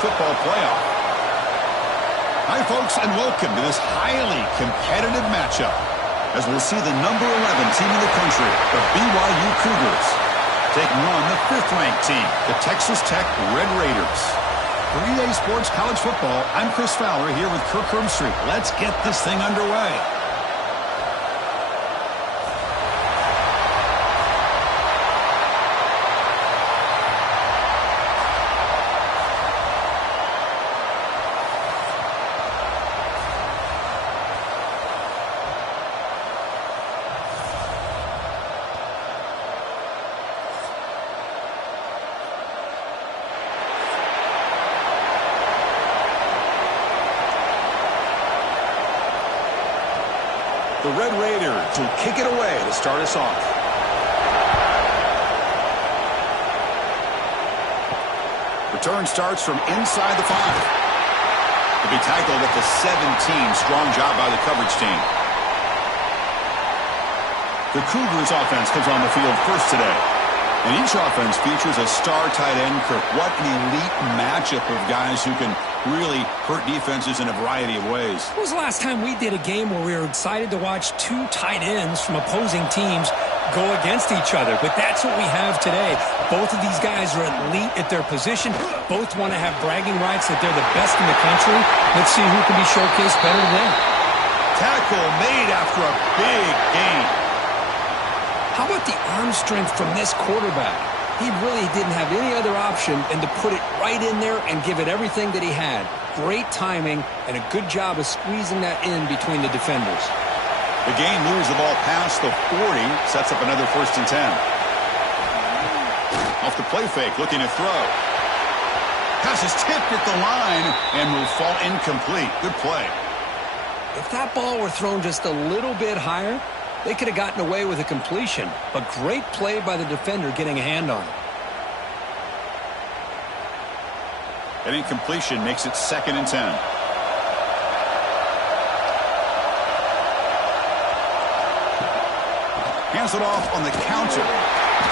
football playoff. Hi, folks, and welcome to this highly competitive matchup as we'll see the number 11 team in the country, the BYU Cougars, taking on the 5th-ranked team, the Texas Tech Red Raiders. For EA Sports College Football, I'm Chris Fowler here with Kirk Herbstreit. Let's get this thing underway. The Red Raiders will kick it away to start us off. Return starts from inside the 5. To be tackled at the 17. Strong job by the coverage team. The Cougars offense comes on the field first today. And each offense features a star tight end, Kirk. What an elite matchup of guys who can really hurt defenses in a variety of ways. When was the last time we did a game where we were excited to watch two tight ends from opposing teams go against each other? But that's what we have today. Both of these guys are elite at their position. Both want to have bragging rights that they're the best in the country. Let's see who can be showcased better than them. Tackle made after a big gain. How about the arm strength from this quarterback? He really didn't have any other option than to put it right in there and give it everything that he had. Great timing and a good job of squeezing that in between the defenders. The game moves the ball past the 40, sets up another 1st and 10. Off the play fake, looking to throw. Pass is tipped at the line and will fall incomplete. Good play. If that ball were thrown just a little bit higher, they could have gotten away with a completion, but great play by the defender getting a hand on it. An incompletion makes it 2nd and 10. Hands it off on the counter.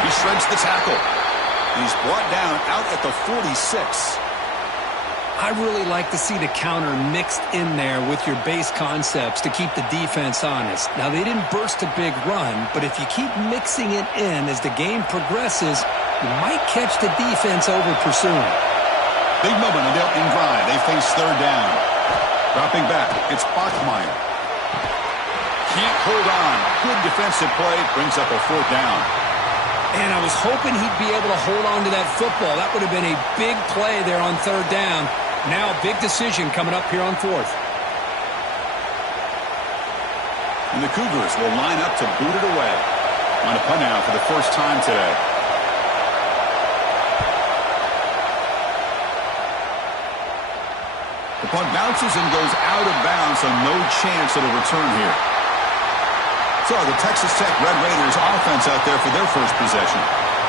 He shreds the tackle. And he's brought down out at the 46. I really like to see the counter mixed in there with your base concepts to keep the defense honest. Now, they didn't burst a big run, but if you keep mixing it in as the game progresses, you might catch the defense over pursuing. Big moment in the opening drive. They face 3rd down. Dropping back, it's Bachmeier. Can't hold on. Good defensive play. Brings up a 4th down. And I was hoping he'd be able to hold on to that football. That would have been a big play there on 3rd down. Now a big decision coming up here on 4th. And the Cougars will line up to boot it away. On a punt out for the first time today. The punt bounces and goes out of bounds, so no chance at a return here. So the Texas Tech Red Raiders offense out there for their first possession.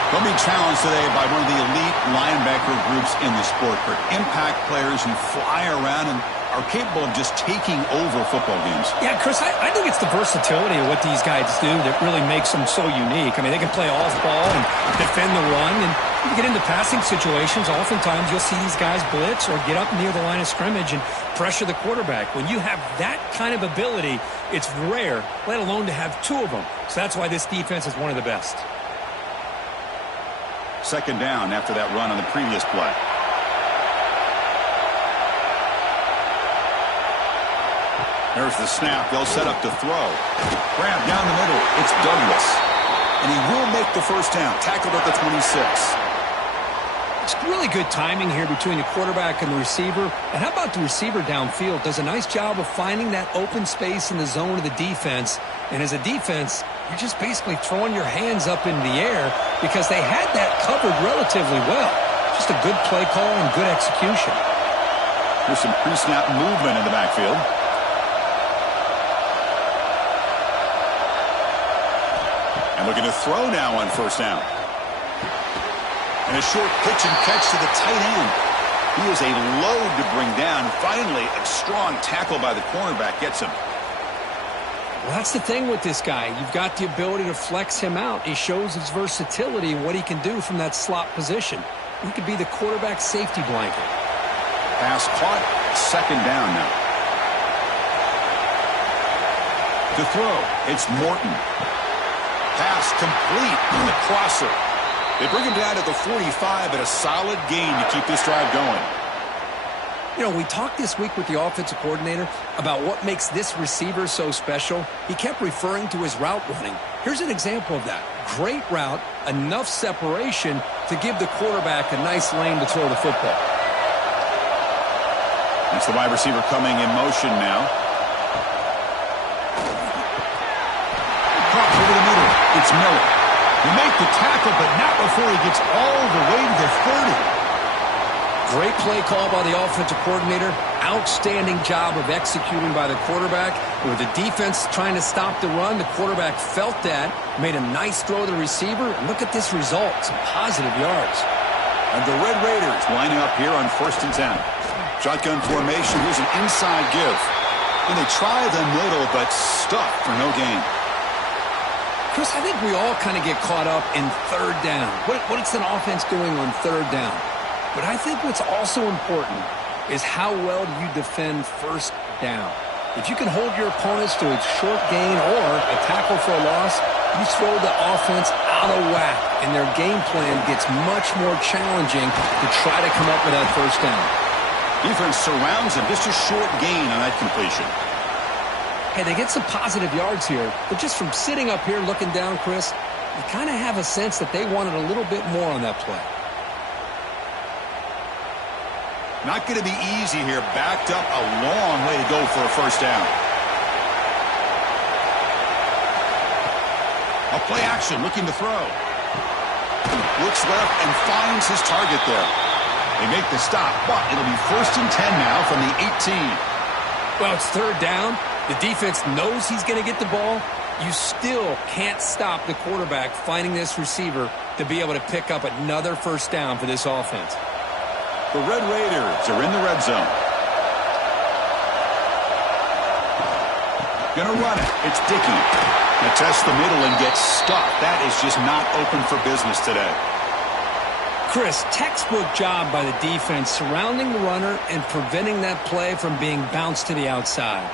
They'll be challenged today by one of the elite linebacker groups in the sport. For impact players who fly around and are capable of just taking over football games. Yeah, Chris, I think it's the versatility of what these guys do that really makes them so unique. I mean, they can play off ball and defend the run. And you get into passing situations, oftentimes you'll see these guys blitz or get up near the line of scrimmage and pressure the quarterback. When you have that kind of ability, it's rare, let alone to have two of them. So that's why this defense is one of the best. 2nd down after that run on the previous play. There's the snap. They'll set up to throw. Grab down the middle. It's Douglas. And he will make the 1st down. Tackled at the 26. It's really good timing here between the quarterback and the receiver. And how about the receiver downfield? Does a nice job of finding that open space in the zone of the defense. And as a defense, you're just basically throwing your hands up in the air because they had that covered relatively well. Just a good play call and good execution. There's some pre-snap movement in the backfield. And looking to throw now on 1st down. And a short pitch and catch to the tight end. He is a load to bring down. Finally, a strong tackle by the cornerback gets him. Well, that's the thing with this guy. You've got the ability to flex him out. He shows his versatility and what he can do from that slot position. He could be the quarterback safety blanket. Pass caught. Second down now. To throw, it's Morton. Pass complete on the crosser. They bring him down at the 45, but a solid gain to keep this drive going. You know, we talked this week with the offensive coordinator about what makes this receiver so special. He kept referring to his route running. Here's an example of that. Great route, enough separation to give the quarterback a nice lane to throw the football. It's the wide receiver coming in motion now. Cross over the middle. It's Miller. He makes the tackle, but not before he gets all the way to the 30. Great play call by the offensive coordinator. Outstanding job of executing by the quarterback. With the defense trying to stop the run, the quarterback felt that, made a nice throw to the receiver, and look at this result, some positive yards. And the Red Raiders lining up here on 1st and 10. Shotgun formation, here's an inside give. And they try the middle, but stuck for no gain. Chris, I think we all kind of get caught up in 3rd down. What's an offense doing on 3rd down? But I think what's also important is how well do you defend 1st down. If you can hold your opponents to a short gain or a tackle for a loss, you throw the offense out of whack, and their game plan gets much more challenging to try to come up with that 1st down. Defense surrounds him, just a short gain on that completion. Hey, they get some positive yards here, but just from sitting up here looking down, Chris, you kind of have a sense that they wanted a little bit more on that play. Not going to be easy here. Backed up a long way to go for a 1st down. A play action, looking to throw. Looks left and finds his target there. They make the stop, but it'll be 1st and 10 now from the 18. Well, it's 3rd down. The defense knows he's going to get the ball. You still can't stop the quarterback finding this receiver to be able to pick up another 1st down for this offense. The Red Raiders are in the red zone. Gonna run it. It's Dickey. Gonna test the middle and get stuck. That is just not open for business today. Chris, textbook job by the defense surrounding the runner and preventing that play from being bounced to the outside.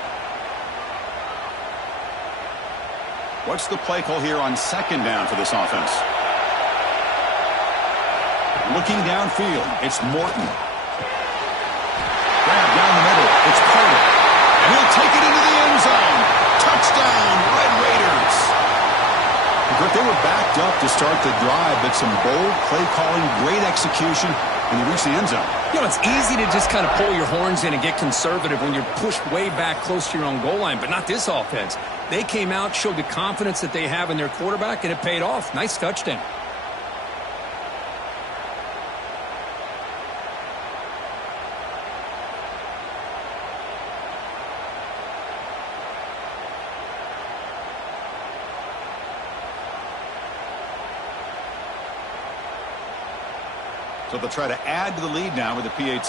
What's the play call here on 2nd down for this offense? Looking downfield, it's Morton. Grab down the middle, it's Carter. And he'll take it into the end zone. Touchdown, Red Raiders. They were backed up to start the drive, but some bold play calling, great execution, and they reach the end zone. You know, it's easy to just kind of pull your horns in and get conservative when you're pushed way back close to your own goal line, but not this offense. They came out, showed the confidence that they have in their quarterback, and it paid off. Nice touchdown. So they'll try to add to the lead now with the PAT.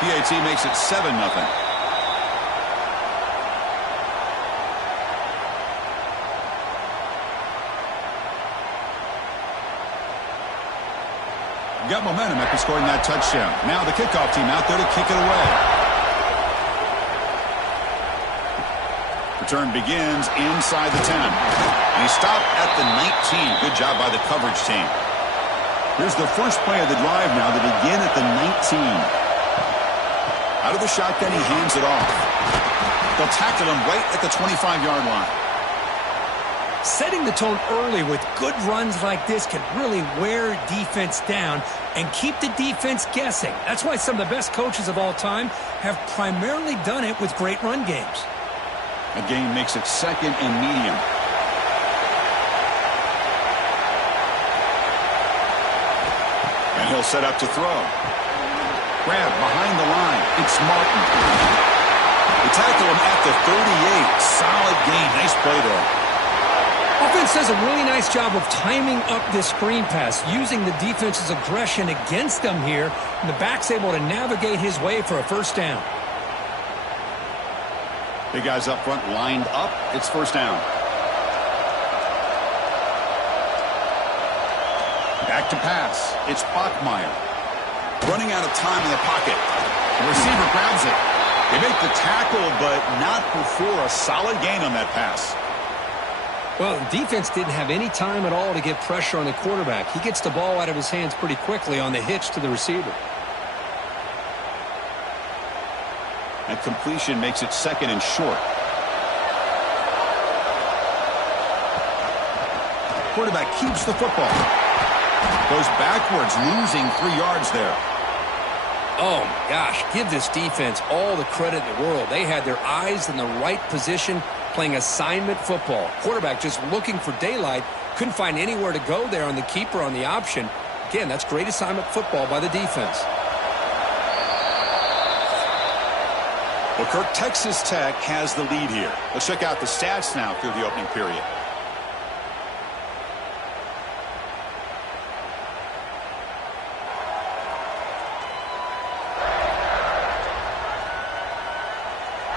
PAT makes it 7-0. Got momentum after scoring that touchdown. Now the kickoff team out there to kick it away. Return begins inside the 10. And he stopped at the 19. Good job by the coverage team. Here's the first play of the drive now to begin at the 19. Out of the shotgun, he hands it off. They'll tackle him right at the 25-yard line. Setting the tone early with good runs like this can really wear defense down and keep the defense guessing. That's why some of the best coaches of all time have primarily done it with great run games. A gain makes it 2nd and medium. And he'll set up to throw. Grab behind the line. It's Martin. They tackle him at the 38. Solid gain. Nice play there. Offense does a really nice job of timing up this screen pass, using the defense's aggression against them here. And the back's able to navigate his way for a 1st down. Big guys up front lined up. It's 1st down. Back to pass. It's Bachmeier. Running out of time in the pocket. The receiver grabs it. They make the tackle, but not before a solid gain on that pass. Well, the defense didn't have any time at all to get pressure on the quarterback. He gets the ball out of his hands pretty quickly on the hitch to the receiver. That completion makes it second and short. Quarterback keeps the football. Goes backwards, losing 3 yards there. Oh, my gosh, give this defense all the credit in the world. They had their eyes in the right position, playing assignment football. Quarterback just looking for daylight, couldn't find anywhere to go there on the keeper on the option. Again, that's great assignment football by the defense. Well, Kirk, Texas Tech has the lead here. Let's check out the stats now through the opening period.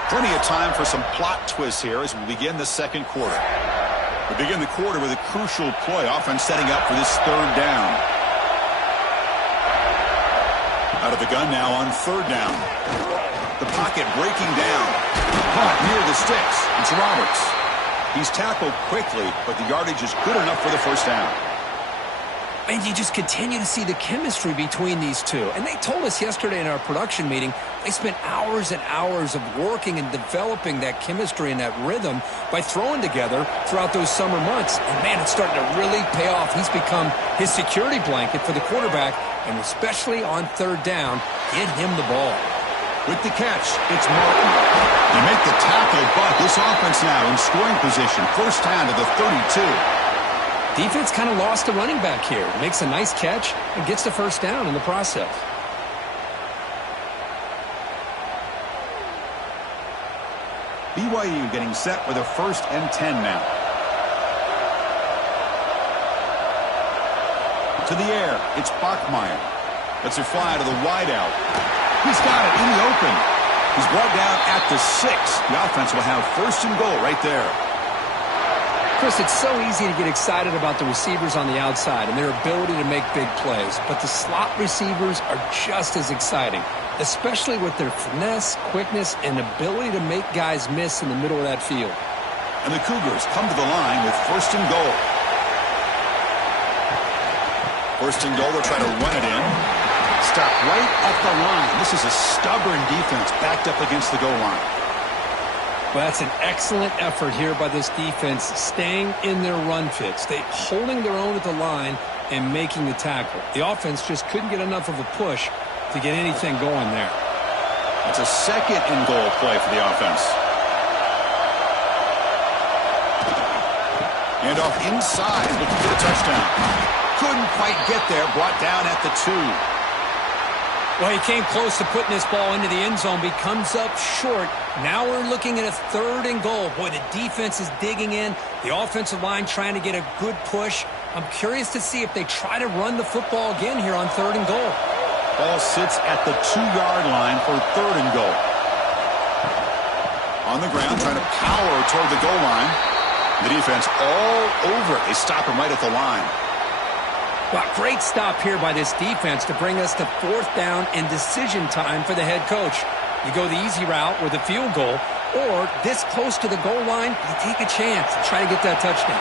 Plenty of time for some plot twists here as we begin the second quarter. We begin the quarter with a crucial play, offense setting up for this third down. Out of the gun now on third down. The pocket breaking down. Caught near the sticks. It's Roberts. He's tackled quickly, but the yardage is good enough for the first down. And you just continue to see the chemistry between these two. And they told us yesterday in our production meeting, they spent hours and hours of working and developing that chemistry and that rhythm by throwing together throughout those summer months. And, man, it's starting to really pay off. He's become his security blanket for the quarterback, and especially on third down, get him the ball. With the catch, it's Martin. They make the tackle, but this offense now in scoring position. First down to the 32. Defense kind of lost the running back here. Makes a nice catch and gets the first down in the process. BYU getting set with a 1st and 10 now. To the air, it's Bachmeier. Lets it fly to the wideout. He's got it in the open. He's brought down at the 6. The offense will have 1st and goal right there. Chris, it's so easy to get excited about the receivers on the outside and their ability to make big plays, but the slot receivers are just as exciting, especially with their finesse, quickness, and ability to make guys miss in the middle of that field. And the Cougars come to the line with 1st and goal. 1st and goal, they'll try to run it in. Stop right at the line. This is a stubborn defense backed up against the goal line. Well, that's an excellent effort here by this defense, staying in their run fits. They holding their own at the line and making the tackle. The offense just couldn't get enough of a push to get anything going there. It's a 2nd and goal play for the offense. And off inside, looking for the touchdown. Couldn't quite get there, brought down at the 2. Well, he came close to putting this ball into the end zone, but he comes up short. Now we're looking at a 3rd and goal. Boy, the defense is digging in. The offensive line trying to get a good push. I'm curious to see if they try to run the football again here on 3rd and goal. Ball sits at the 2-yard line for 3rd and goal. On the ground, trying to power toward the goal line. The defense all over it. They stop him right at the line. Well, great stop here by this defense to bring us to 4th down and decision time for the head coach. You go the easy route with a field goal, or this close to the goal line, you take a chance and try to get that touchdown.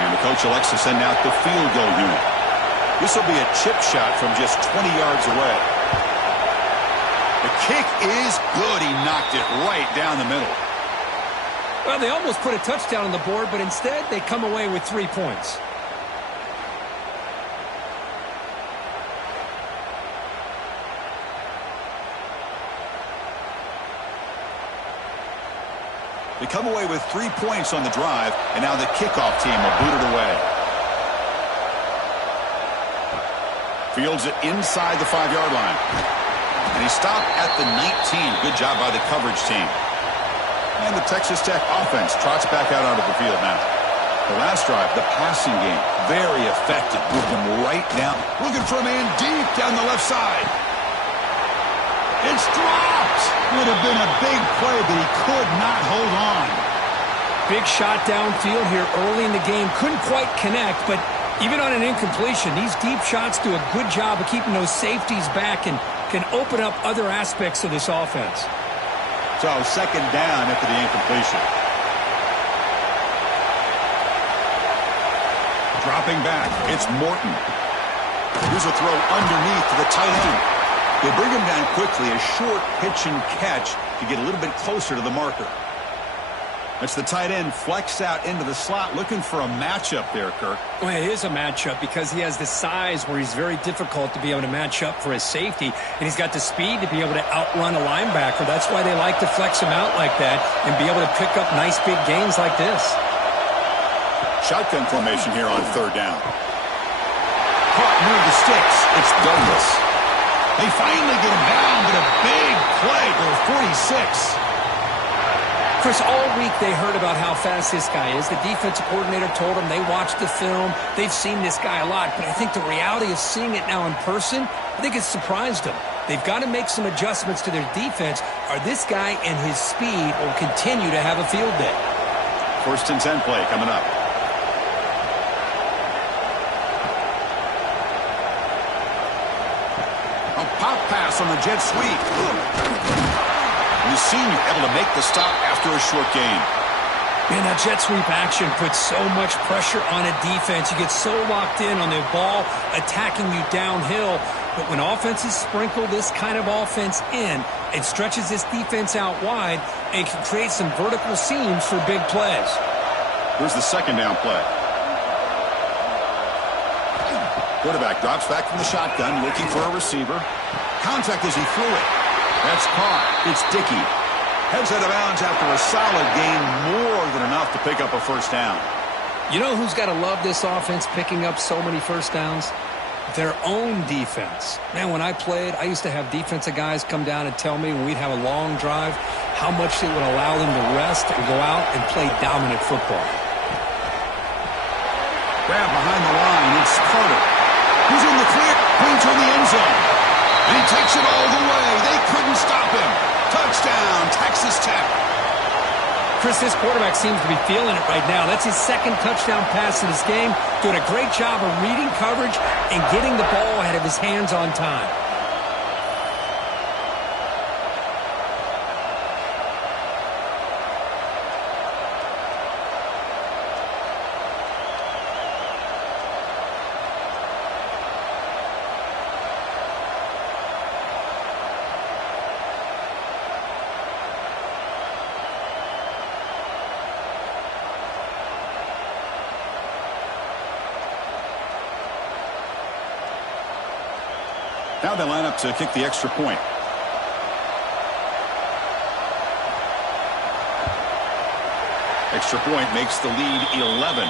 And the coach elects to send out the field goal unit. This will be a chip shot from just 20 yards away. The kick is good. He knocked it right down the middle. Well, they almost put a touchdown on the board, but instead they come away with 3 points. They come away with 3 points on the drive, and now the kickoff team will boot it away. Fields it inside the 5-yard line. And he stopped at the 19. Good job by the coverage team. And the Texas Tech offense trots back out onto the field now. The last drive, the passing game, very effective. Moved him right down. Looking for a man deep down the left side. It's dropped. Would have been a big play, but he could not hold on. Big shot downfield here early in the game. Couldn't quite connect, but Even on an incompletion, these deep shots do a good job of keeping those safeties back and can open up other aspects of this offense. So second down after the incompletion. Dropping back, it's Morton. Here's a throw underneath to the tight end. They bring him down quickly, a short pitch and catch to get a little bit closer to the marker. That's the tight end flexed out into the slot, looking for a matchup there, Kirk. Well, it is a matchup because he has the size where he's very difficult to be able to match up for his safety, and he's got the speed to be able to outrun a linebacker. That's why they like to flex him out like that and be able to pick up nice big gains like this. Shotgun formation here on third down. Caught near the sticks. It's Douglas. They finally get him down, but a big play to the 46. Chris, all week they heard about how fast this guy is. The defensive coordinator told them they watched the film. They've seen this guy a lot, but I think the reality of seeing it now in person, I think it's surprised them. They've got to make some adjustments to their defense, or this guy and his speed will continue to have a field day. 1st and 10 play coming up. A pop pass on the jet sweep. The senior able to make the stop after a short gain. Man, that jet sweep action puts so much pressure on a defense. You get so locked in on the ball attacking you downhill. But when offenses sprinkle this kind of offense in, it stretches this defense out wide and can create some vertical seams for big plays. Here's the second down play. Quarterback drops back from the shotgun, looking for a receiver. Contact as he threw it. That's caught. It's Dickey. Heads out of bounds after a solid gain, more than enough to pick up a first down. You know who's got to love this offense picking up so many first downs? Their own defense. Man, when I played, I used to have defensive guys come down and tell me when we'd have a long drive how much it would allow them to rest and go out and play dominant football. Grab behind the line. It's Carter. He's in the clear. Going toward the end zone. And he takes it all the way. They couldn't stop him. Touchdown, Texas Tech. Chris, this quarterback seems to be feeling it right now. That's his second touchdown pass in this game. Doing a great job of reading coverage and getting the ball out of his hands on time. Now they line up to kick the extra point. Extra point makes the lead 11.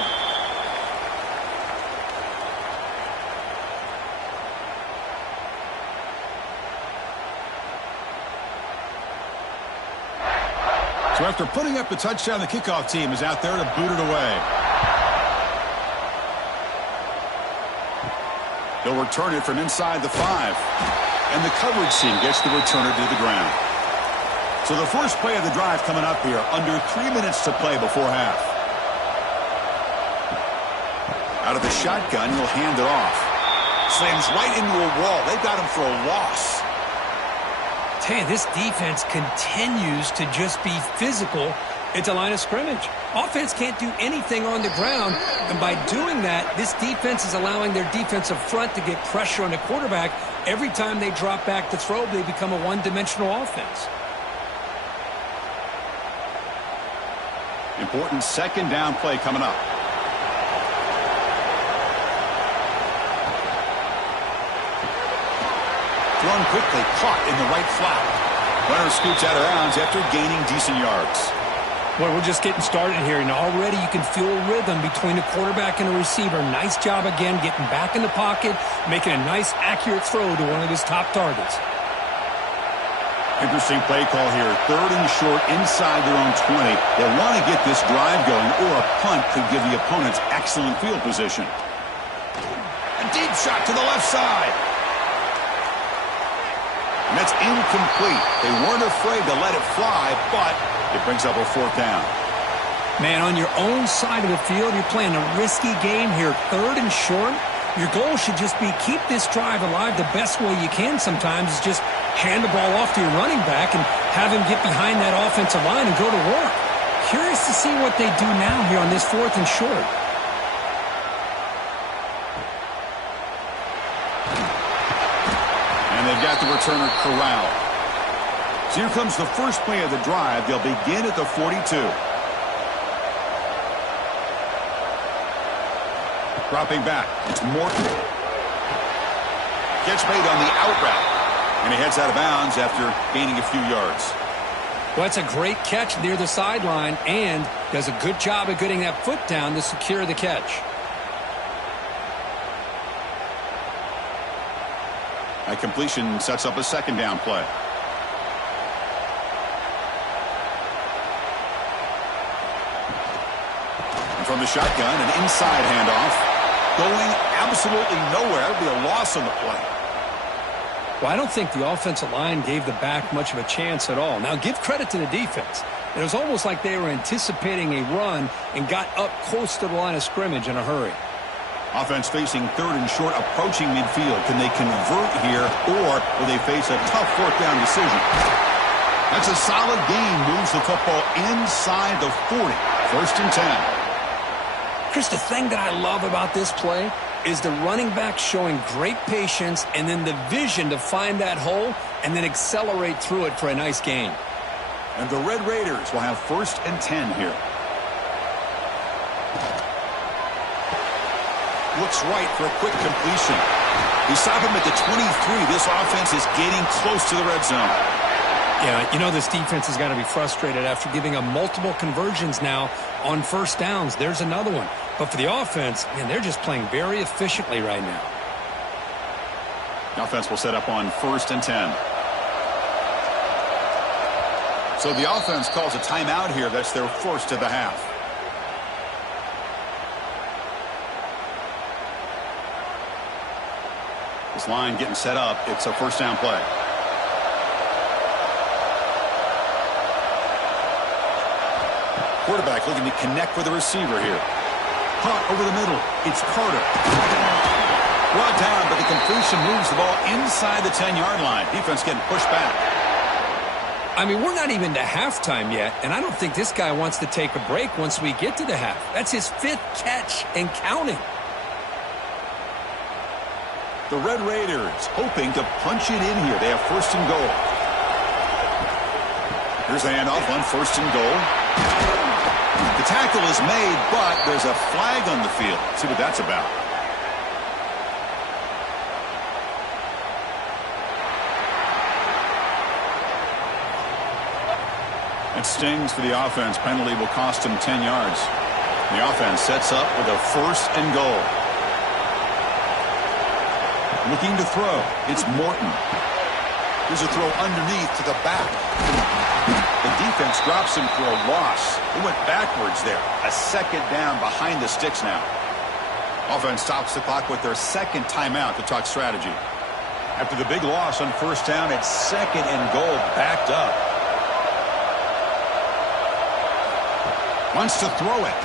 So after putting up the touchdown, the kickoff team is out there to boot it away. They'll return it from inside the 5. And the coverage team gets the returner to the ground. So the first play of the drive coming up here, under 3 minutes to play before half. Out of the shotgun, he'll hand it off. Slams right into a wall. They've got him for a loss. Tell you, this defense continues to just be physical at the line of scrimmage. Offense can't do anything on the ground, and by doing that, this defense is allowing their defensive front to get pressure on the quarterback. Every time they drop back to throw, they become a one-dimensional offense. Important second down play coming up. Thrown quickly, caught in the right flat. Runner scoots out of bounds after gaining decent yards. Well, we're just getting started here, and already you can feel a rhythm between the quarterback and the receiver. Nice job again getting back in the pocket, making a nice, accurate throw to one of his top targets. Interesting play call here. 3rd and short inside their own 20. They want to get this drive going, or a punt could give the opponents excellent field position. A deep shot to the left side. And that's incomplete. They weren't afraid to let it fly, but it brings up a 4th down. Man, on your own side of the field, you're playing a risky game here, 3rd and short. Your goal should just be keep this drive alive the best way you can sometimes is just hand the ball off to your running back and have him get behind that offensive line and go to work. Curious to see what they do now here on this 4th and short. And they've got the returner corralled. So here comes the first play of the drive. They'll begin at the 42. Dropping back, it's Morton. Catch made on the out route. And he heads out of bounds after gaining a few yards. Well, that's a great catch near the sideline and does a good job of getting that foot down to secure the catch. That completion sets up a 2nd down play. And from the shotgun, an inside handoff. Going absolutely nowhere. That would be a loss on the play. Well, I don't think the offensive line gave the back much of a chance at all. Now, give credit to the defense. It was almost like they were anticipating a run and got up close to the line of scrimmage in a hurry. Offense facing 3rd and short, approaching midfield. Can they convert here, or will they face a tough 4th down decision? That's a solid gain. Moves the football inside the 40. 1st and 10. Chris, the thing that I love about this play is the running back showing great patience and then the vision to find that hole and then accelerate through it for a nice gain. And the Red Raiders will have 1st and 10 here. Looks right for a quick completion. They stop him at the 23. This offense is getting close to the red zone. Yeah, you know this defense has got to be frustrated after giving them multiple conversions now on 1st downs. There's another one. But for the offense, man, they're just playing very efficiently right now. The offense will set up on 1st and 10. So the offense calls a timeout here. That's their 1st of the half. This line getting set up. It's a 1st down play. Quarterback looking to connect with the receiver here. Caught over the middle. It's Carter. Brought down, but the completion moves the ball inside the 10-yard line. Defense getting pushed back. I mean, we're not even to halftime yet, and I don't think this guy wants to take a break once we get to the half. That's his 5th catch and counting. The Red Raiders hoping to punch it in here. They have 1st and goal. Here's the handoff on 1st and goal. The tackle is made, but there's a flag on the field. Let's see what that's about. It stings for the offense. Penalty will cost him 10 yards. The offense sets up with a 1st and goal. Looking to throw. It's Morton. There's a throw underneath to the back. The defense drops him for a loss. He went backwards there. A 2nd down behind the sticks now. Offense stops the clock with their 2nd timeout to talk strategy. After the big loss on 1st down, it's 2nd and goal backed up. Wants to throw it.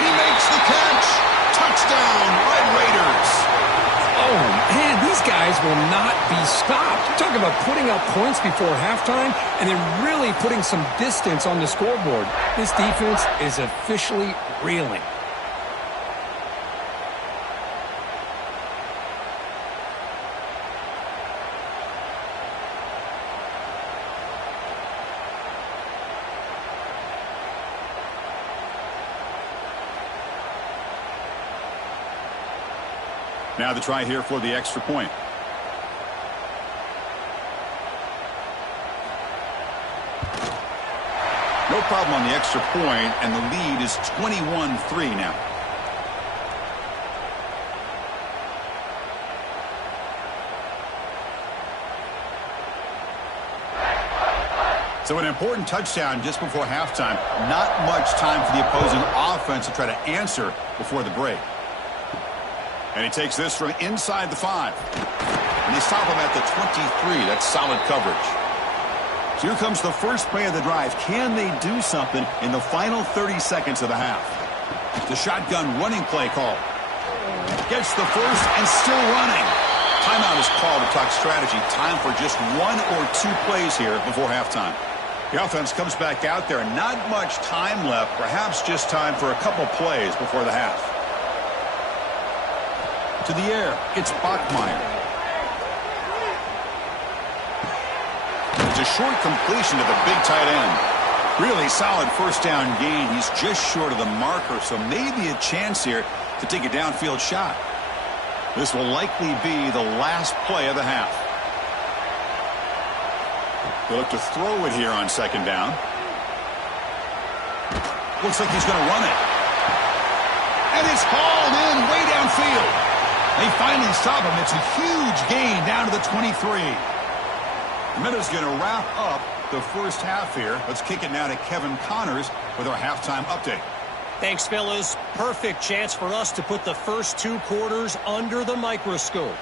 He makes the catch. Touchdown, Red Raiders. Oh, man, these guys will not be stopped. You're talking about putting up points before halftime and then really putting some distance on the scoreboard. This defense is officially reeling. Now the try here for the extra point. No problem on the extra point, and the lead is 21-3 now. So an important touchdown just before halftime. Not much time for the opposing offense to try to answer before the break. And he takes this from inside the 5. And they stop him at the 23. That's solid coverage. So here comes the first play of the drive. Can they do something in the final 30 seconds of the half? The shotgun running play call. Gets the first and still running. Timeout is called to talk strategy. Time for just 1 or 2 plays here before halftime. The offense comes back out there. Not much time left. Perhaps just time for a couple plays before the half. To the air. It's Bachmeier. It's a short completion to the big tight end. Really solid first down gain. He's just short of the marker, so maybe a chance here to take a downfield shot. This will likely be the last play of the half. They'll look to throw it here on second down. Looks like he's going to run it. And it's hauled in way downfield. They finally stop him. It's a huge gain down to the 23. The minute's going to wrap up the first half here. Let's kick it now to Kevin Connors with our halftime update. Thanks, fellas. Perfect chance for us to put the first 2 quarters under the microscope.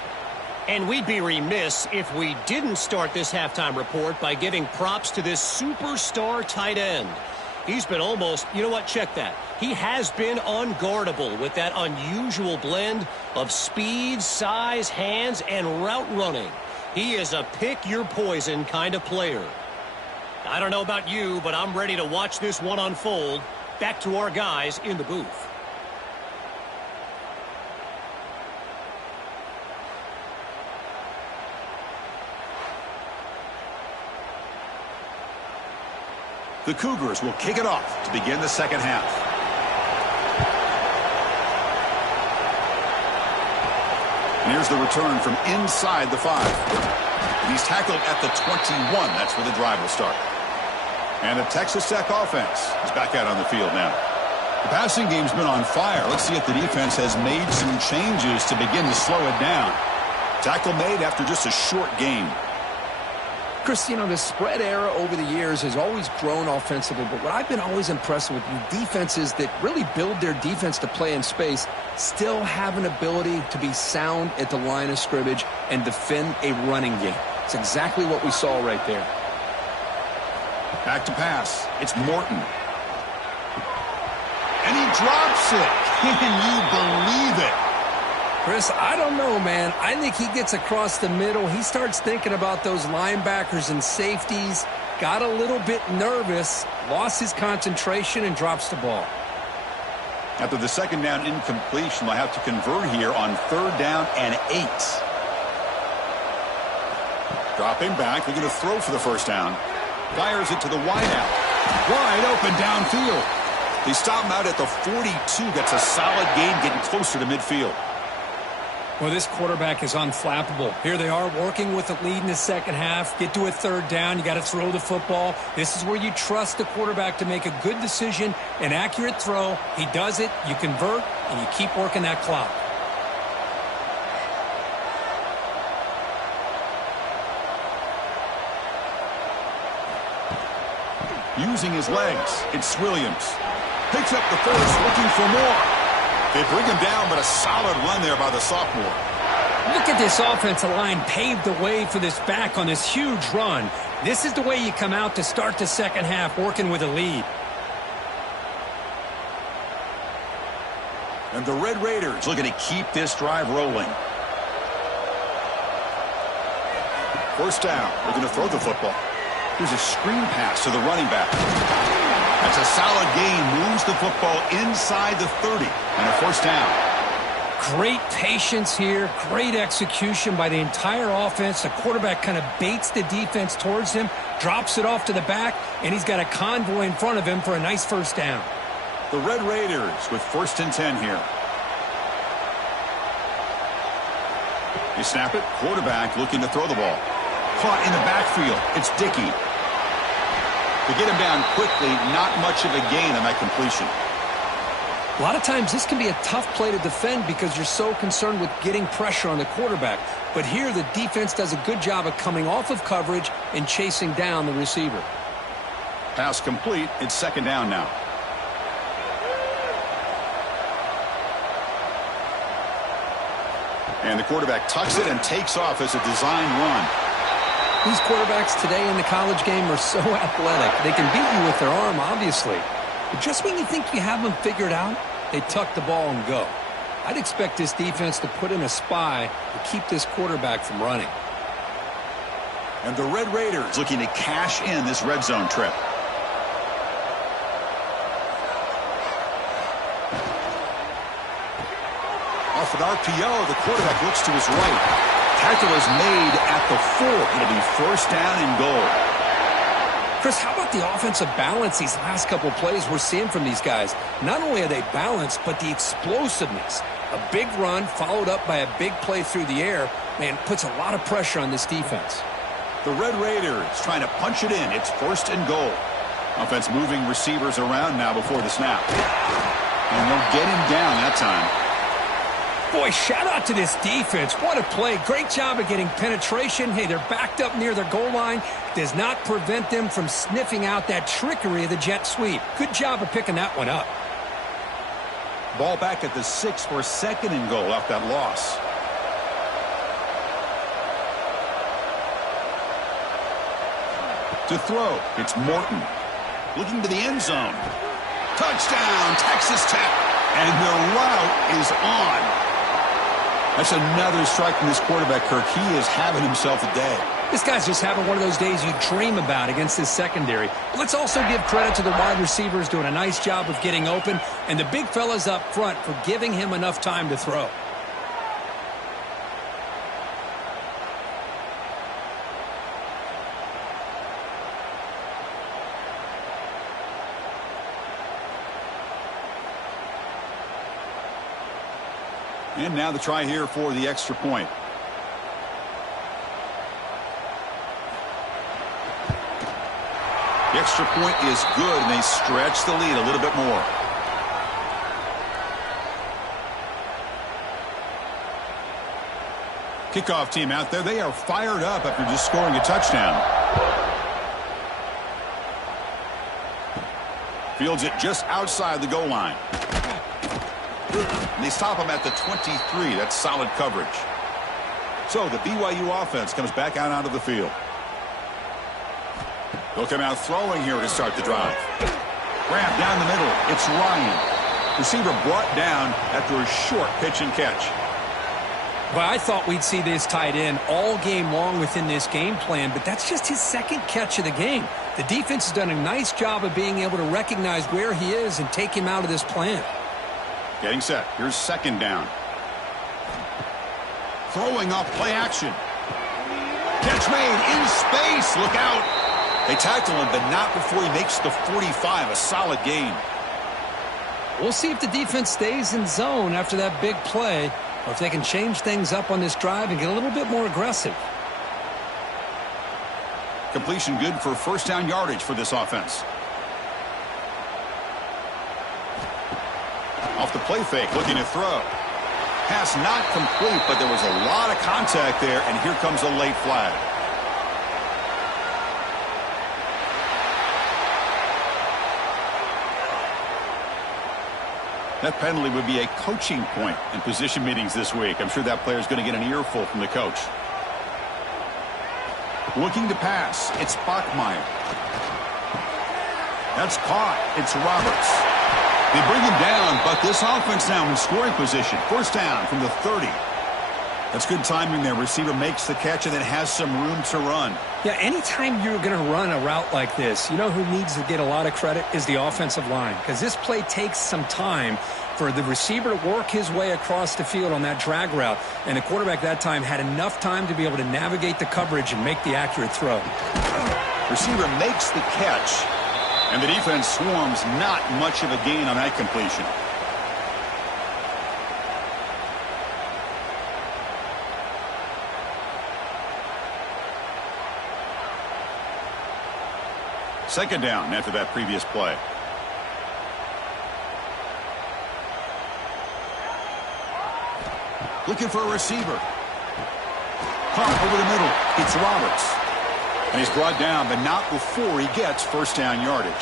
And we'd be remiss if we didn't start this halftime report by giving props to this superstar tight end. He's been almost, you know what, check that. He has been unguardable with that unusual blend of speed, size, hands, and route running. He is a pick-your-poison kind of player. I don't know about you, but I'm ready to watch this one unfold. Back to our guys in the booth. The Cougars will kick it off to begin the second half. And here's the return from inside the 5. He's tackled at the 21. That's where the drive will start. And the Texas Tech offense is back out on the field now. The passing game's been on fire. Let's see if the defense has made some changes to begin to slow it down. Tackle made after just a short game. Chris, you know, the spread era over the years has always grown offensively, but what I've been always impressed with defenses that really build their defense to play in space still have an ability to be sound at the line of scrimmage and defend a running game. It's exactly what we saw right there. Back to pass. It's Morton. And he drops it. Can you believe it? Chris, I don't know, man. I think he gets across the middle. He starts thinking about those linebackers and safeties, got a little bit nervous, lost his concentration, and drops the ball. After the second down incompletion, they'll have to convert here on 3rd down and 8. Dropping back, they're going to throw for the first down. Fires it to the wideout. Wide open downfield. They stop him out at the 42. Gets a solid gain, getting closer to midfield. Well, this quarterback is unflappable. Here they are working with the lead in the second half. Get to a 3rd down. You got to throw the football. This is where you trust the quarterback to make a good decision, an accurate throw. He does it, you convert, and you keep working that clock. Using his legs, it's Williams. Picks up the first, looking for more. They bring him down, but a solid run there by the sophomore. Look at this offensive line paved the way for this back on this huge run. This is the way you come out to start the second half, working with a lead. And the Red Raiders looking to keep this drive rolling. First down, looking to throw the football. Here's a screen pass to the running back. That's a solid gain, moves the football inside the 30, and a first down. Great patience here, great execution by the entire offense. The quarterback kind of baits the defense towards him, drops it off to the back, and he's got a convoy in front of him for a nice first down. The Red Raiders with 1st and 10 here. They snap it, quarterback looking to throw the ball. Caught in the backfield, it's Dickey. To get him down quickly, not much of a gain on that completion. A lot of times this can be a tough play to defend because you're so concerned with getting pressure on the quarterback. But here the defense does a good job of coming off of coverage and chasing down the receiver. Pass complete. It's 2nd down now. And the quarterback tucks it and takes off as a design run. These quarterbacks today in the college game are so athletic. They can beat you with their arm, obviously. But just when you think you have them figured out, they tuck the ball and go. I'd expect this defense to put in a spy to keep this quarterback from running. And the Red Raiders looking to cash in this red zone trip. Off an RPO, the quarterback looks to his right. Tackle is made at the 4. It'll be first down and goal. Chris, how about the offensive balance these last couple plays we're seeing from these guys? Not only are they balanced, but the explosiveness. A big run followed up by a big play through the air, man, puts a lot of pressure on this defense. The Red Raiders trying to punch it in. It's first and goal. Offense moving receivers around now before the snap. And they'll get him down that time. Boy, shout out to this defense. What a play. Great job of getting penetration. Hey, they're backed up near their goal line. Does not prevent them from sniffing out that trickery of the jet sweep. Good job of picking that one up. Ball back at the 6 for second and goal off that loss. To throw, it's Morton. Looking to the end zone. Touchdown, Texas Tech. And the route is on. That's another strike from this quarterback, Kirk. He is having himself a day. This guy's just having one of those days you dream about against this secondary. But let's also give credit to the wide receivers doing a nice job of getting open, and the big fellas up front for giving him enough time to throw. And now the try here for the extra point. The extra point is good, and they stretch the lead a little bit more. Kickoff team out there. They are fired up after just scoring a touchdown. Fields it just outside the goal line. And they stop him at the 23. That's solid coverage. So the BYU offense comes back out onto the field. They'll come out throwing here to start the drive. Grab down the middle. It's Ryan. Receiver brought down after a short pitch and catch. Well, I thought we'd see this tight end all game long within this game plan, but that's just his second catch of the game. The defense has done a nice job of being able to recognize where he is and take him out of this plan. Getting set. Here's second down. Throwing off play action. Catch made in space. Look out. They tackle him, but not before he makes the 45. A solid gain. We'll see if the defense stays in zone after that big play, or if they can change things up on this drive and get a little bit more aggressive. Completion good for first down yardage for this offense. Off the play fake, looking to throw. Pass not complete, but there was a lot of contact there, and here comes a late flag. That penalty would be a coaching point in position meetings this week. I'm sure that player is going to get an earful from the coach. Looking to pass. It's Bachmeier. That's caught. It's Roberts. They bring him down, but this offense now in scoring position. First down from the 30. That's good timing there. Receiver makes the catch and then has some room to run. Yeah, anytime you're going to run a route like this, you know who needs to get a lot of credit is the offensive line, because this play takes some time for the receiver to work his way across the field on that drag route, and the quarterback that time had enough time to be able to navigate the coverage and make the accurate throw. Receiver makes the catch, and the defense swarms. Not much of a gain on that completion. Second down after that previous play. Looking for a receiver. Caught over the middle. It's Roberts. And he's brought down, but not before he gets first down yardage.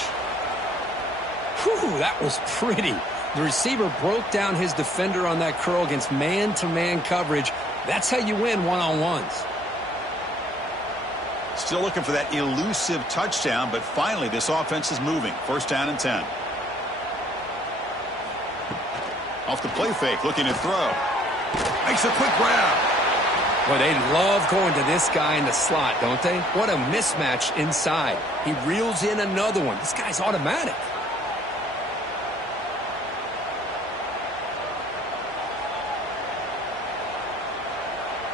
Whew, that was pretty. The receiver broke down his defender on that curl against man-to-man coverage. That's how you win one-on-ones. Still looking for that elusive touchdown, but finally this offense is moving. First down and 10. Off the play fake, looking to throw. Makes a quick grab. Well, they love going to this guy in the slot, don't they? What a mismatch inside. He reels in another one. This guy's automatic.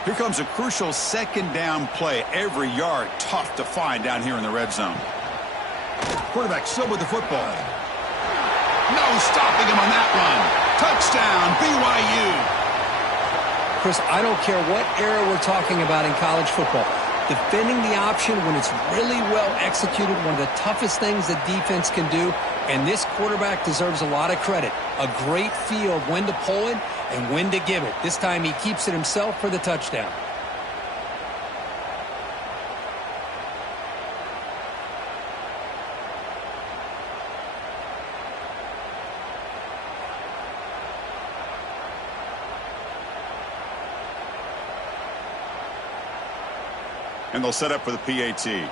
Here comes a crucial second down play. Every yard tough to find down here in the red zone. Quarterback still with the football. No stopping him on that run. Touchdown, BYU. Chris, I don't care what era we're talking about in college football. Defending the option when it's really well executed, one of the toughest things that defense can do, and this quarterback deserves a lot of credit. A great feel of when to pull it and when to give it. This time he keeps it himself for the touchdown. And they'll set up for the PAT. They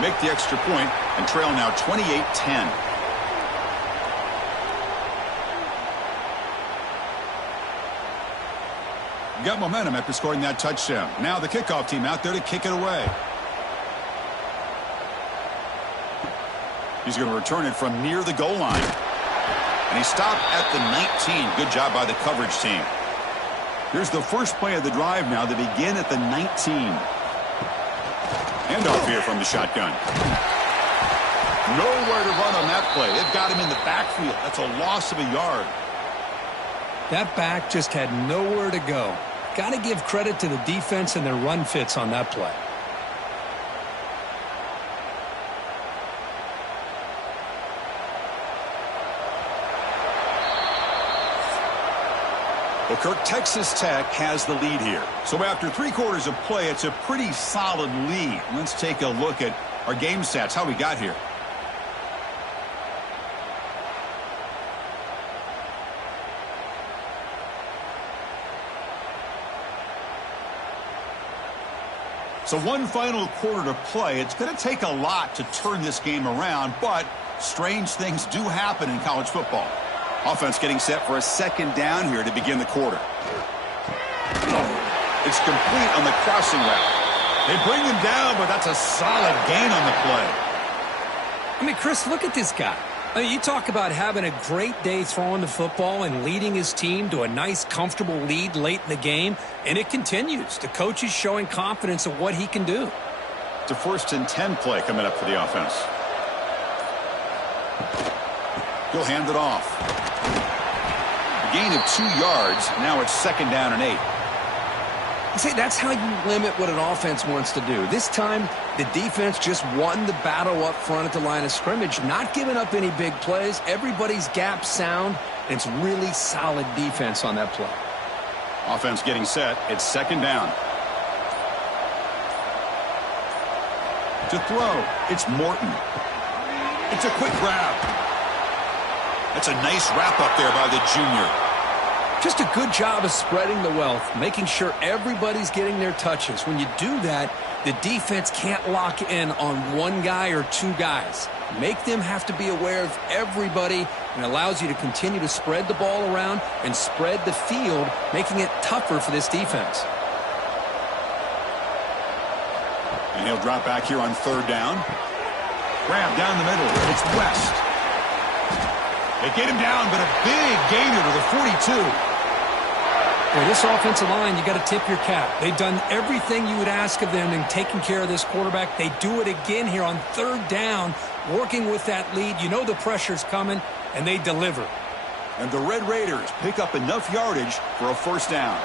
make the extra point and trail now 28-10. Got momentum after scoring that touchdown. Now the kickoff team out there to kick it away. He's going to return it from near the goal line. And he stopped at the 19. Good job by the coverage team. Here's the first play of the drive now. They begin at the 19. Handoff here from the shotgun. Nowhere to run on that play. They've got him in the backfield. That's a loss of a yard. That back just had nowhere to go. Got to give credit to the defense and their run fits on that play. Well, Kirk, Texas Tech has the lead here. So after 3 quarters of play, it's a pretty solid lead. Let's take a look at our game stats, how we got here. So one final quarter to play. It's going to take a lot to turn this game around, but strange things do happen in college football. Offense getting set for a second down here to begin the quarter. It's complete on the crossing route. They bring him down, but that's a solid gain on the play. I mean, Chris, look at this guy. I mean, you talk about having a great day throwing the football and leading his team to a nice, comfortable lead late in the game, and it continues. The coach is showing confidence of what he can do. It's a 1st and 10 play coming up for the offense. He'll hand it off. A gain of 2 yards. Now it's 2nd down and 8. See, that's how you limit what an offense wants to do. This time, the defense just won the battle up front at the line of scrimmage, not giving up any big plays. Everybody's gap sound, and it's really solid defense on that play. Offense getting set. It's 2nd down. To throw, it's Morton. It's a quick grab. That's a nice wrap up there by the junior. Just a good job of spreading the wealth, making sure everybody's getting their touches. When you do that, the defense can't lock in on one guy or 2 guys. Make them have to be aware of everybody, and allows you to continue to spread the ball around and spread the field, making it tougher for this defense. And he'll drop back here on 3rd down. Grab down the middle. It's West. They get him down, but a big gainer to the 42. Well, this offensive line, you got to tip your cap. They've done everything you would ask of them in taking care of this quarterback. They do it again here on 3rd down, working with that lead. You know the pressure's coming, and they deliver. And the Red Raiders pick up enough yardage for a 1st down.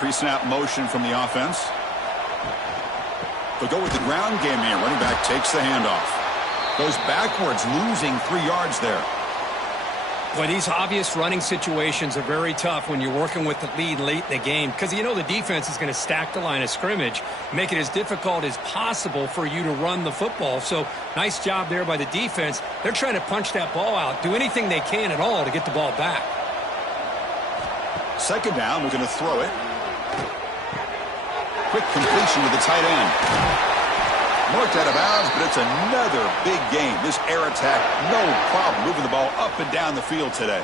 Pre-snap motion from the offense. They'll go with the ground game here. Running back takes the handoff. Goes backwards, losing 3 yards there. Boy, these obvious running situations are very tough when you're working with the lead late in the game, because you know the defense is going to stack the line of scrimmage, make it as difficult as possible for you to run the football. So nice job there by the defense. They're trying to punch that ball out, do anything they can at all to get the ball back. second down, looking to throw it. Quick completion to the tight end. Marked out of bounds, but it's another big game. This air attack, no problem moving the ball up and down the field today.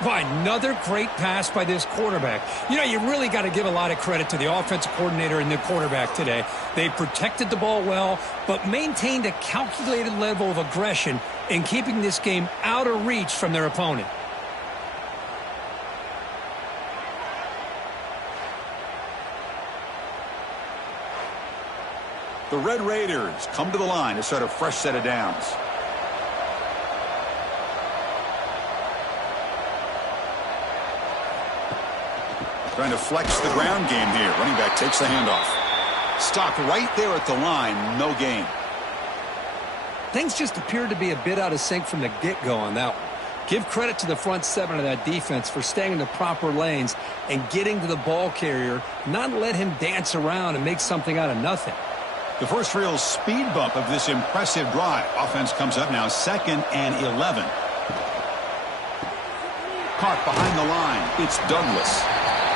Why, another great pass by this quarterback. You know, you really got to give a lot of credit to the offensive coordinator and the quarterback today. They protected the ball well, but maintained a calculated level of aggression in keeping this game out of reach from their opponent. The Red Raiders come to the line to start a fresh set of downs. Trying to flex the ground game here. Running back takes the handoff. Stopped right there at the line. No gain. Things just appeared to be a bit out of sync from the get-go on that one. Give credit to the front seven of that defense for staying in the proper lanes and getting to the ball carrier, not let him dance around and make something out of nothing. The first real speed bump of this impressive drive. Offense comes up now 2nd and 11. Caught behind the line. It's Douglas.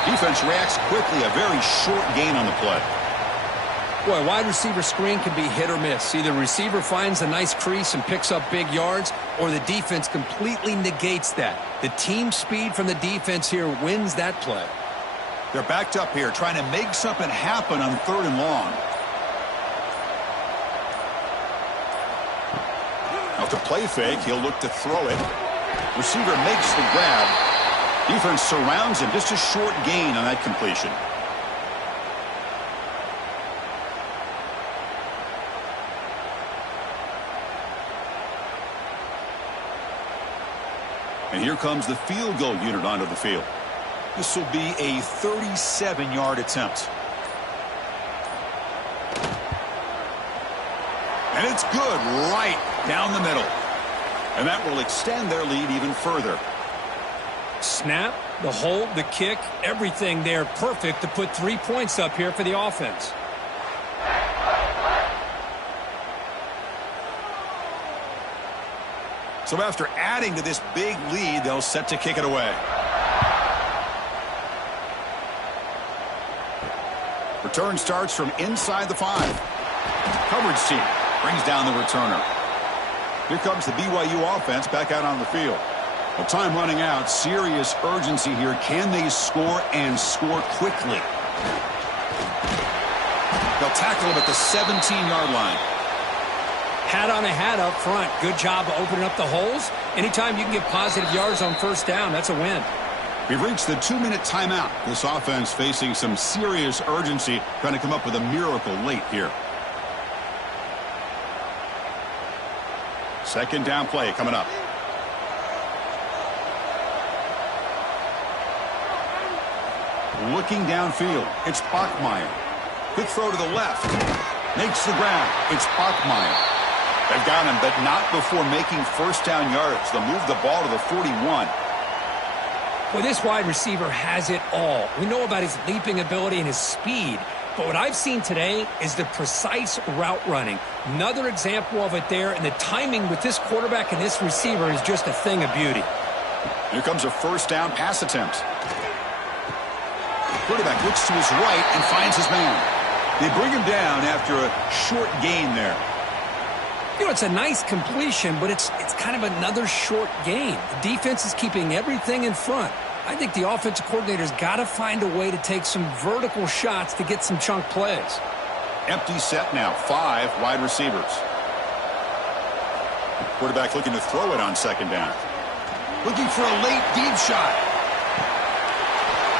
Defense reacts quickly. A very short gain on the play. Boy, wide receiver screen can be hit or miss. Either the receiver finds a nice crease and picks up big yards, or the defense completely negates that. The team speed from the defense here wins that play. They're backed up here trying to make something happen on 3rd and long. Off the play fake, he'll look to throw it. Receiver makes the grab. Defense surrounds him. Just a short gain on that completion. And here comes the field goal unit onto the field. This will be a 37-yard attempt. And it's good right down the middle. And that will extend their lead even further. Snap, the hold, the kick, everything there perfect to put 3 points up here for the offense. So after adding to this big lead, they'll set to kick it away. Return starts from inside the 5. Coverage team brings down the returner. Here comes the BYU offense back out on the field. With time running out, serious urgency here. Can they score and score quickly? They'll tackle him at the 17-yard line. Hat on a hat up front. Good job of opening up the holes. Anytime you can get positive yards on first down, that's a win. We've reached the 2-minute timeout. This offense facing some serious urgency, trying to come up with a miracle late here. Second down play coming up. Looking downfield, it's Bachmeier. Quick throw to the left. Makes the ground. It's Bachmeier. They've got him, but not before making first down yards. They'll move the ball to the 41. Well, this wide receiver has it all. We know about his leaping ability and his speed, but what I've seen today is the precise route running. Another example of it there, and the timing with this quarterback and this receiver is just a thing of beauty. Here comes a first down pass attempt. Quarterback looks to his right and finds his man. They bring him down after a short gain there. You know, it's a nice completion, but it's kind of another short gain. The defense is keeping everything in front. I think the offensive coordinator's got to find a way to take some vertical shots to get some chunk plays. Empty set now, 5 wide receivers. Quarterback looking to throw it on second down. Looking for a late deep shot.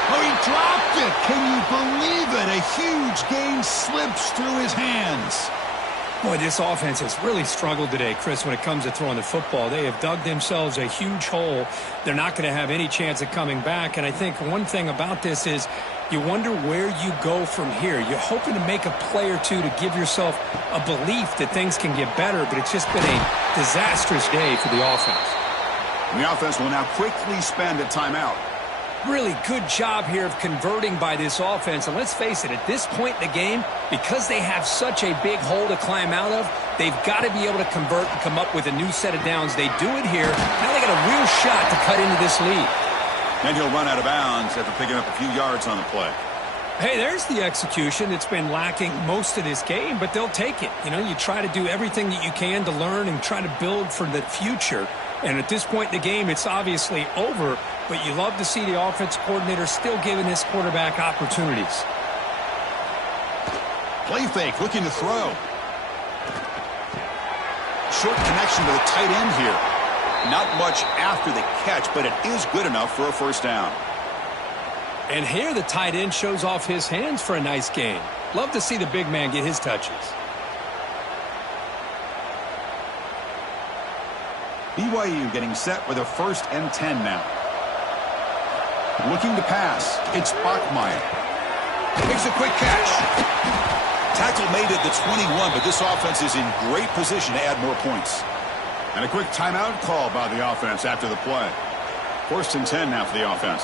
Oh, he dropped it. Can you believe it? A huge gain slips through his hands. Boy, this offense has really struggled today, Chris, when it comes to throwing the football. They have dug themselves a huge hole. They're not going to have any chance of coming back. And I think one thing about this is you wonder where you go from here. You're hoping to make a play or two to give yourself a belief that things can get better, but it's just been a disastrous day for the offense. And the offense will now quickly spend a timeout. Really good job here of converting by this offense. And let's face it, at this point in the game, because they have such a big hole to climb out of, they've got to be able to convert and come up with a new set of downs. They do it here. Now they got a real shot to cut into this lead. And he'll run out of bounds after picking up a few yards on the play. Hey, there's the execution. It's been lacking most of this game, but they'll take it. You know, you try to do everything that you can to learn and try to build for the future. And at this point in the game, it's obviously over, but you love to see the offense coordinator still giving this quarterback opportunities. Play fake, looking to throw. Short connection to the tight end here. Not much after the catch, but it is good enough for a first down. And here the tight end shows off his hands for a nice gain. Love to see the big man get his touches. BYU getting set with a 1st and 10 now. Looking to pass. It's Bachmeier. Makes a quick catch. Tackle made at the 21, but this offense is in great position to add more points. And a quick timeout call by the offense after the play. 1st and 10 now for the offense.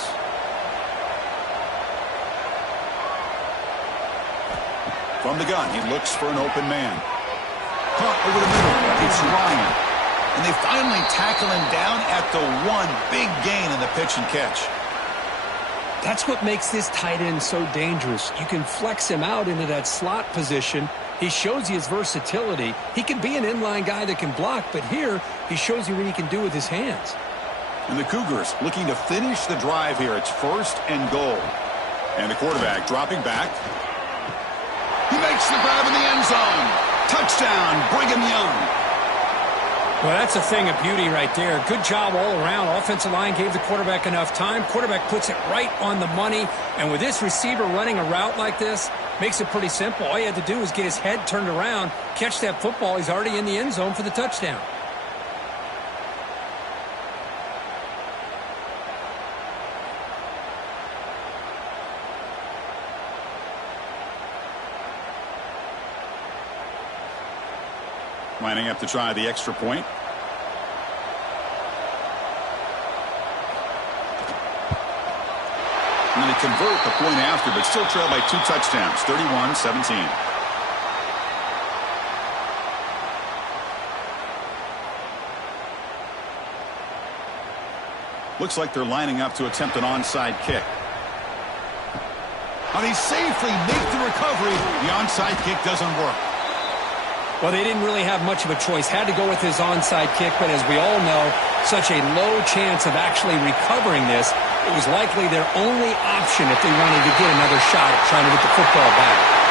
From the gun, he looks for an open man. Caught over the middle. It's Ryan. And they finally tackle him down at the 1. Big gain in the pitch and catch. That's what makes this tight end so dangerous. You can flex him out into that slot position. He shows you his versatility. He can be an inline guy that can block, but here he shows you what he can do with his hands. And the Cougars looking to finish the drive here. It's 1st and goal. And the quarterback dropping back. He makes the grab in the end zone. Touchdown, Brigham Young. Well, that's a thing of beauty right there. Good job all around. Offensive line gave the quarterback enough time. Quarterback puts it right on the money. And with this receiver running a route like this, makes it pretty simple. All you had to do was get his head turned around, catch that football. He's already in the end zone for the touchdown. Lining up to try the extra point. And then they convert the point after, but still trail by 2 touchdowns, 31-17. Looks like they're lining up to attempt an onside kick. And he safely makes the recovery. The onside kick doesn't work. Well, they didn't really have much of a choice. Had to go with his onside kick, but as we all know, such a low chance of actually recovering this. It was likely their only option if they wanted to get another shot at trying to get the football back.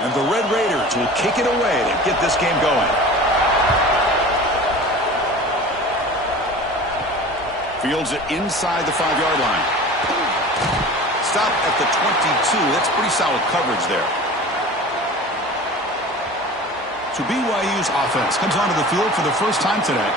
And the Red Raiders will kick it away to get this game going. Fields it inside the 5-yard line. Stop at the 22. That's pretty solid coverage there. So BYU's offense comes onto the field for the first time today.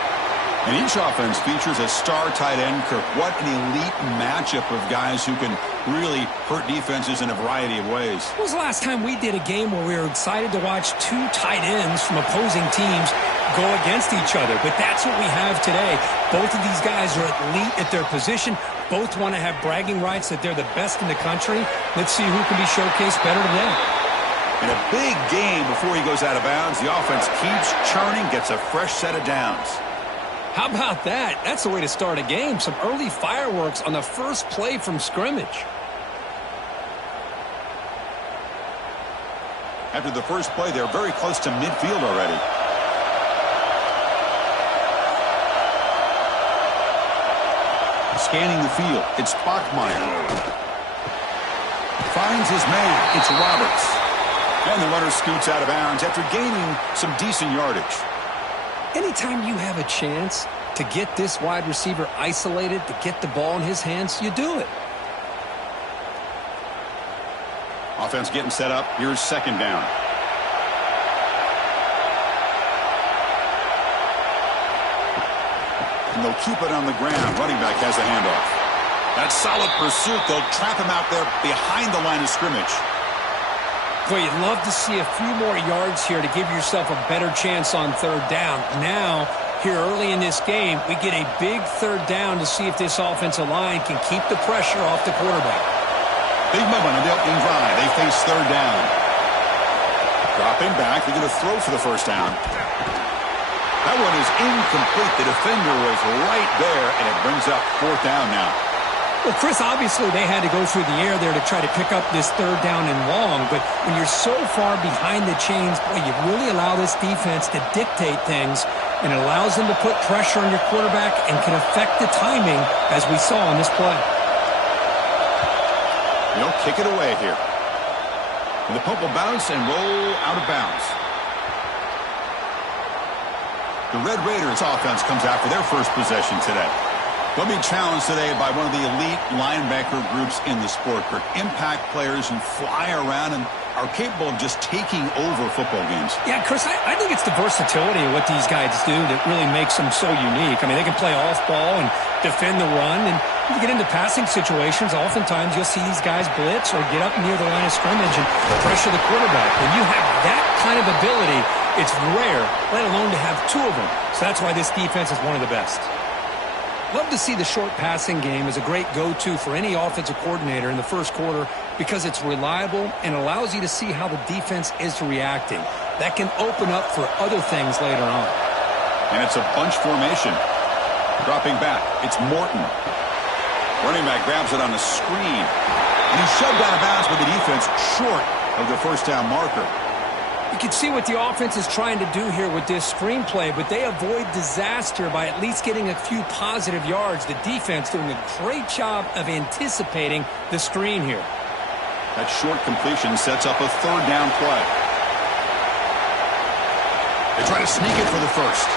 And each offense features a star tight end, Kirk. What an elite matchup of guys who can really hurt defenses in a variety of ways. When was the last time we did a game where we were excited to watch two tight ends from opposing teams go against each other? But that's what we have today. Both of these guys are elite at their position. Both want to have bragging rights that they're the best in the country. Let's see who can be showcased better today. In a big game before he goes out of bounds, the offense keeps churning, gets a fresh set of downs. How about that? That's the way to start a game. Some early fireworks on the first play from scrimmage. After the first play, they're very close to midfield already. Scanning the field, it's Bachmeyer. Finds his man, it's Roberts. And the runner scoots out of bounds after gaining some decent yardage. Anytime you have a chance to get this wide receiver isolated, to get the ball in his hands, you do it. Offense getting set up. Here's second down. And they'll keep it on the ground. Running back has the handoff. That's solid pursuit. They'll trap him out there behind the line of scrimmage. Boy, you'd love to see a few more yards here to give yourself a better chance on third down. Now, here early in this game, we get a big third down to see if this offensive line can keep the pressure off the quarterback. Big moment on the opening drive. They face third down. Dropping back. They're going to throw for the first down. That one is incomplete. The defender was right there, and it brings up fourth down now. Well, Chris, obviously they had to go through the air there to try to pick up this third down and long, but when you're so far behind the chains, boy, you really allow this defense to dictate things, and it allows them to put pressure on your quarterback and can affect the timing, as we saw on this play. They'll kick it away here. And the pump will bounce and roll out of bounds. The Red Raiders offense comes out for their first possession today. They'll be challenged today by one of the elite linebacker groups in the sport. Impact players who fly around and are capable of just taking over football games. Yeah, Chris, I think it's the versatility of what these guys do that really makes them so unique. I mean, they can play off ball and defend the run, and if you get into passing situations, oftentimes you'll see these guys blitz or get up near the line of scrimmage and pressure the quarterback. When you have that kind of ability, it's rare, let alone to have two of them. So that's why this defense is one of the best. Love to see the short passing game as a great go-to for any offensive coordinator in the first quarter because it's reliable and allows you to see how the defense is reacting. That can open up for other things later on. And it's a bunch formation. Dropping back, it's Morton. Running back grabs it on a screen. And he's shoved out of bounds with the defense short of the first down marker. You can see what the offense is trying to do here with this screenplay, but they avoid disaster by at least getting a few positive yards. The defense doing a great job of anticipating the screen here. That short completion sets up a third down play. They try to sneak it for the first.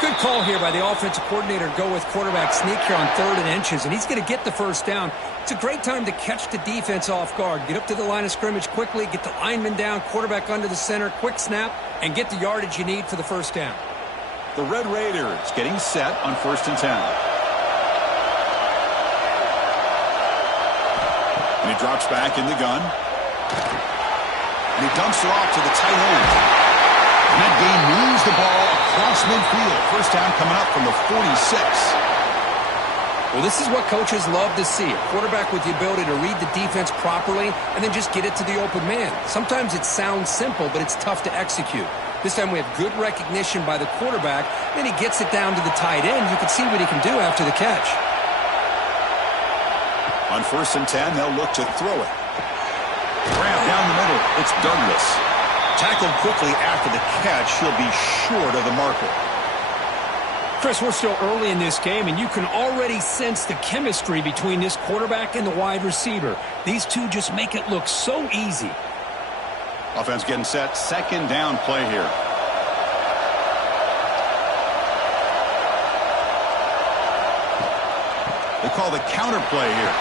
Good call here by the offensive coordinator to go with quarterback sneak here on 3rd and inches, and he's going to get the first down. It's a great time to catch the defense off guard. Get up to the line of scrimmage quickly, get the lineman down, quarterback under the center, quick snap, and get the yardage you need for the first down. The Red Raiders getting set on 1st and 10. And he drops back in the gun. And he dumps it off to the tight end. And that game moves the ball across midfield. First down coming up from the 46. Well, this is what coaches love to see. A quarterback with the ability to read the defense properly and then just get it to the open man. Sometimes it sounds simple, but it's tough to execute. This time we have good recognition by the quarterback. Then he gets it down to the tight end. You can see what he can do after the catch. On 1st and 10, they'll look to throw it. Grab down the middle. It's Douglas. Tackled quickly after the catch. He'll be short of the marker. Chris, we're still early in this game, and you can already sense the chemistry between this quarterback and the wide receiver. These two just make it look so easy. Offense getting set. Second down play here. They call the counter play here.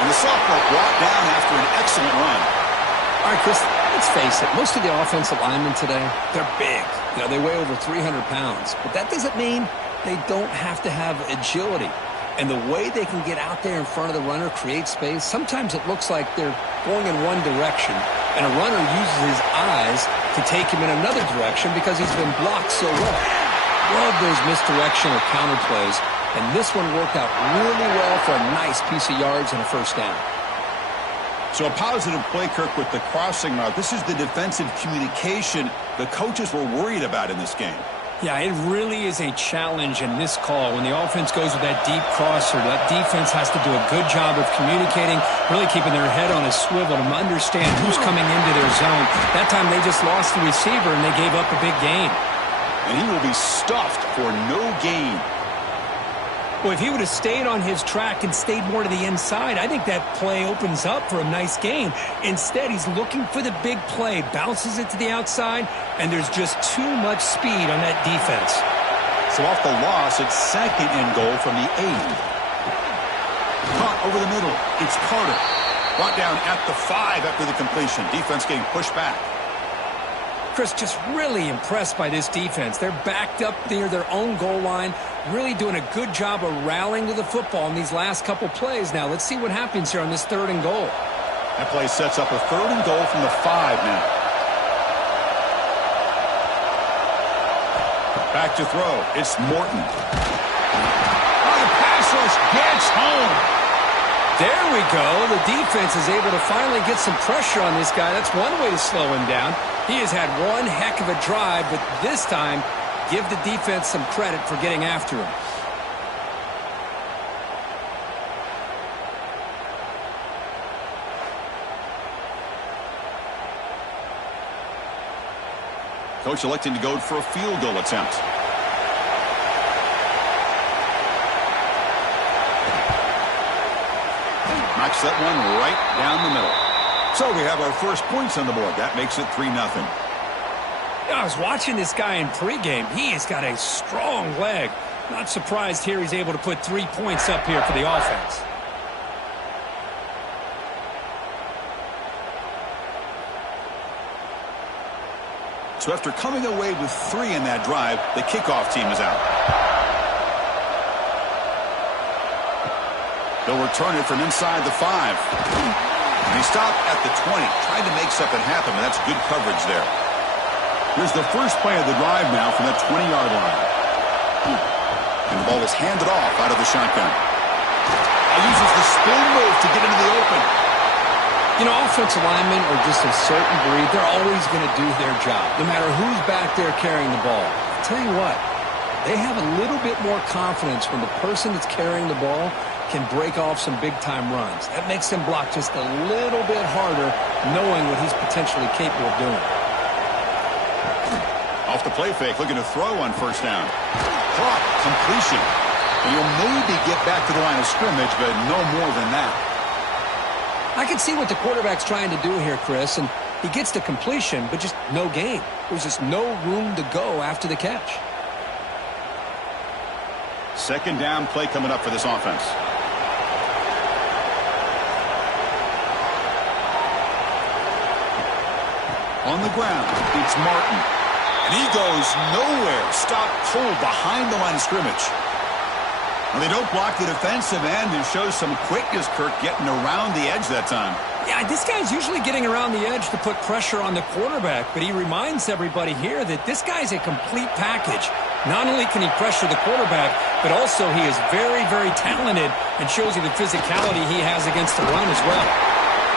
And the sophomore brought down after an excellent run. All right, Chris, let's face it. Most of the offensive linemen today, they're big. They weigh over 300 pounds. But that doesn't mean they don't have to have agility. And the way they can get out there in front of the runner, create space, sometimes it looks like they're going in one direction, and a runner uses his eyes to take him in another direction because he's been blocked so well. Love those misdirection or counter plays, and this one worked out really well for a nice piece of yards and a first down. So a positive play, Kirk, with the crossing route. This is the defensive communication the coaches were worried about in this game. Yeah, it really is a challenge in this call. When the offense goes with that deep crosser, that defense has to do a good job of communicating, really keeping their head on a swivel to understand who's coming into their zone. That time they just lost the receiver and they gave up a big gain. And he will be stuffed for no gain. Well, if he would have stayed on his track and stayed more to the inside, I think that play opens up for a nice gain. Instead, he's looking for the big play, bounces it to the outside, and there's just too much speed on that defense. So off the loss, it's second and goal from the 8. Caught over the middle. It's Carter. Brought down at the 5 after the completion. Defense getting pushed back. Chris, just really impressed by this defense. They're backed up near their own goal line, really doing a good job of rallying to the football in these last couple plays. Now, let's see what happens here on this 3rd and goal. That play sets up a 3rd and goal from the 5 now. Back to throw. It's Morton. Oh, the pass rush gets home. There we go. The defense is able to finally get some pressure on this guy. That's one way to slow him down. He has had one heck of a drive, but this time, give the defense some credit for getting after him. Coach electing to go for a field goal attempt. Knocks that one right down the middle. So we have our first points on the board. That makes it 3-0. I was watching this guy in pregame. He has got a strong leg. Not surprised here he's able to put 3 points up here for the offense. So after coming away with 3 in that drive, the kickoff team is out. They'll return it from inside the 5. And he stopped at the 20, trying to make something happen, but that's good coverage there. Here's the first play of the drive now from that 20-yard line. And the ball is handed off out of the shotgun. He uses the spin move to get into the open. You know, offensive linemen are just a certain breed. They're always going to do their job, no matter who's back there carrying the ball. I'll tell you what, they have a little bit more confidence when the person that's carrying the ball can break off some big-time runs. That makes them block just a little bit harder, knowing what he's potentially capable of doing. Off the play fake, looking to throw on first down. Caught, completion. And he'll maybe get back to the line of scrimmage, but no more than that. I can see what the quarterback's trying to do here, Chris, and he gets the completion, but just no gain. There's just no room to go after the catch. Second down play coming up for this offense. On the ground, it's Martin. And he goes nowhere. Stopped cold behind the line of scrimmage. Well, they don't block the defensive end and shows some quickness, Kirk, getting around the edge that time. Yeah, this guy's usually getting around the edge to put pressure on the quarterback, but he reminds everybody here that this guy's a complete package. Not only can he pressure the quarterback, but also he is very, very talented and shows you the physicality he has against the run as well.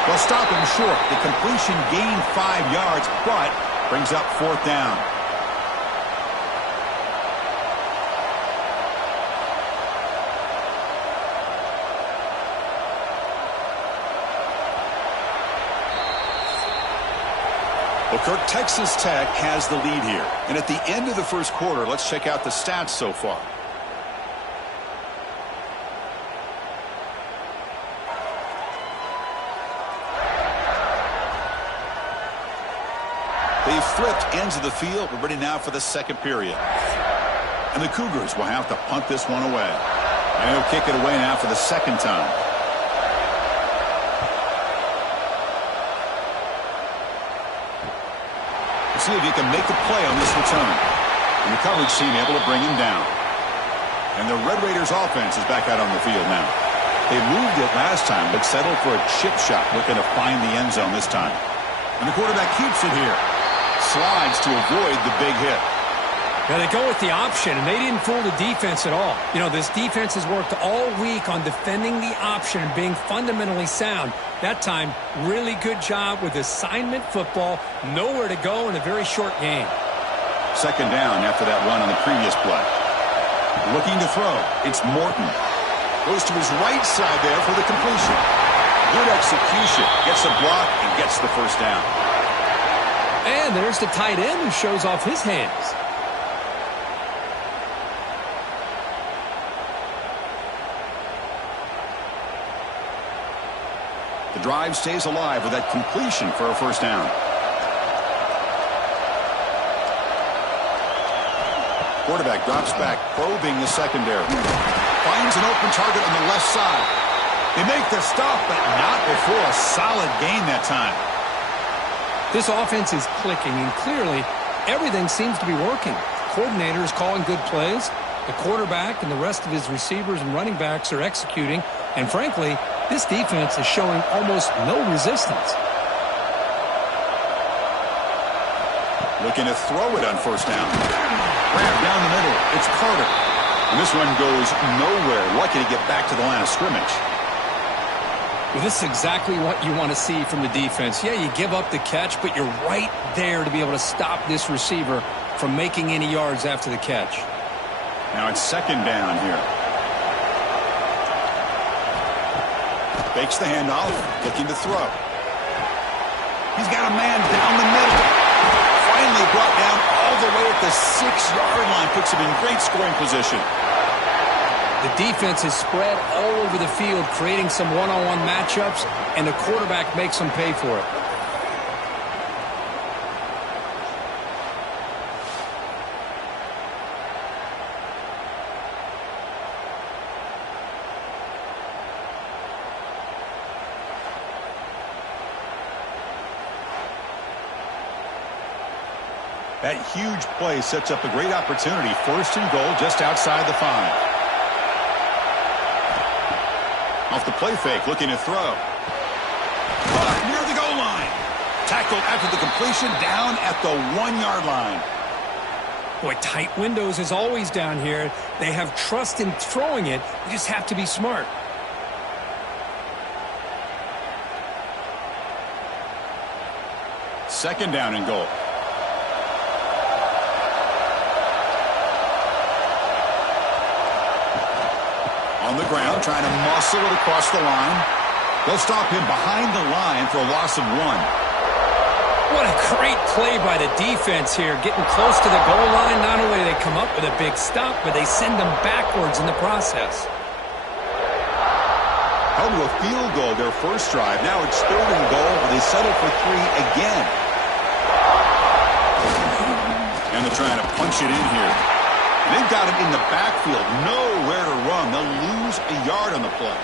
Well, stop him short. The completion gained 5 yards, but brings up 4th down. Well, Kirk, Texas Tech has the lead here. And at the end of the first quarter, let's check out the stats so far. flipped ends of the field. We're ready now for the second period. And the Cougars will have to punt this one away. And he'll kick it away now for the second time. We'll see if he can make the play on this return. And the coverage team able to bring him down. And the Red Raiders offense is back out on the field now. They moved it last time, but settled for a chip shot, looking to find the end zone this time. And the quarterback keeps it here. Slides to avoid the big hit. Yeah, they go with the option, and they didn't fool the defense at all. You know, this defense has worked all week on defending the option and being fundamentally sound. That time, really good job with assignment football. Nowhere to go in a very short game. Second down after that run on the previous play. Looking to throw. It's Morton. Goes to his right side there for the completion. Good execution. Gets a block and gets the first down. And there's the tight end who shows off his hands. The drive stays alive with that completion for a first down. Quarterback drops back, probing the secondary. Finds an open target on the left side. They make the stop, but not before a solid gain that time. This offense is clicking, and clearly everything seems to be working. The coordinator is calling good plays. The quarterback and the rest of his receivers and running backs are executing. And frankly, this defense is showing almost no resistance. Looking to throw it on first down. Grab down the middle. It's Carter. And this one goes nowhere. Lucky to get back to the line of scrimmage. Well, this is exactly what you want to see from the defense. Yeah, you give up the catch, but you're right there to be able to stop this receiver from making any yards after the catch. Now it's second down here. Fakes the handoff, looking to throw. He's got a man down the middle. Finally brought down all the way at the 6-yard line. Puts him in great scoring position. The defense is spread all over the field, creating some one-on-one matchups, and the quarterback makes them pay for it. That huge play sets up a great opportunity. First and goal just outside the 5. Off the play fake, looking to throw. Near the goal line. Tackled after the completion, down at the 1-yard line. Boy, tight windows is always down here. They have trust in throwing it. You just have to be smart. Second down and goal. On the ground, trying to muscle it across the line. They'll stop him behind the line for a loss of 1. What a great play by the defense here. Getting close to the goal line, not only do they come up with a big stop, but they send them backwards in the process. Held to a field goal their first drive. Now it's third and goal, but they settle for 3 again. And they're trying to punch it in here. They've got him in the backfield, nowhere to run. They'll lose a yard on the play.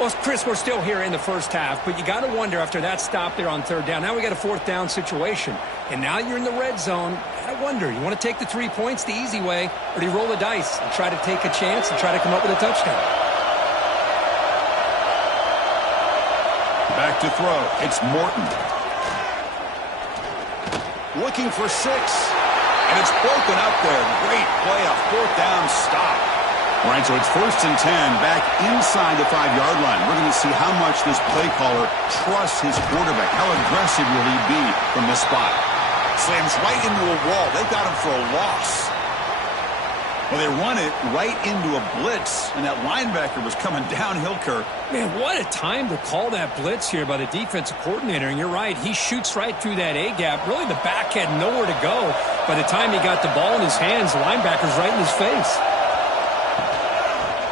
Well, Chris, we're still here in the first half, but you got to wonder after that stop there on third down. Now we got a fourth down situation, and now you're in the red zone. I wonder, you want to take the 3 points the easy way, or do you roll the dice and try to take a chance and try to come up with a touchdown? Back to throw. It's Morton. Looking for 6. And it's broken up there. Great play, a fourth down stop. All right, so it's first and 10 back inside the 5-yard line. We're going to see how much this play caller trusts his quarterback. How aggressive will he be from this spot? Slams right into a wall. They've got him for a loss. Well, they run it right into a blitz, and that linebacker was coming downhill, Kirk. Man, what a time to call that blitz here by the defensive coordinator. And you're right, he shoots right through that A-gap. Really, the back had nowhere to go. By the time he got the ball in his hands, the linebacker's right in his face.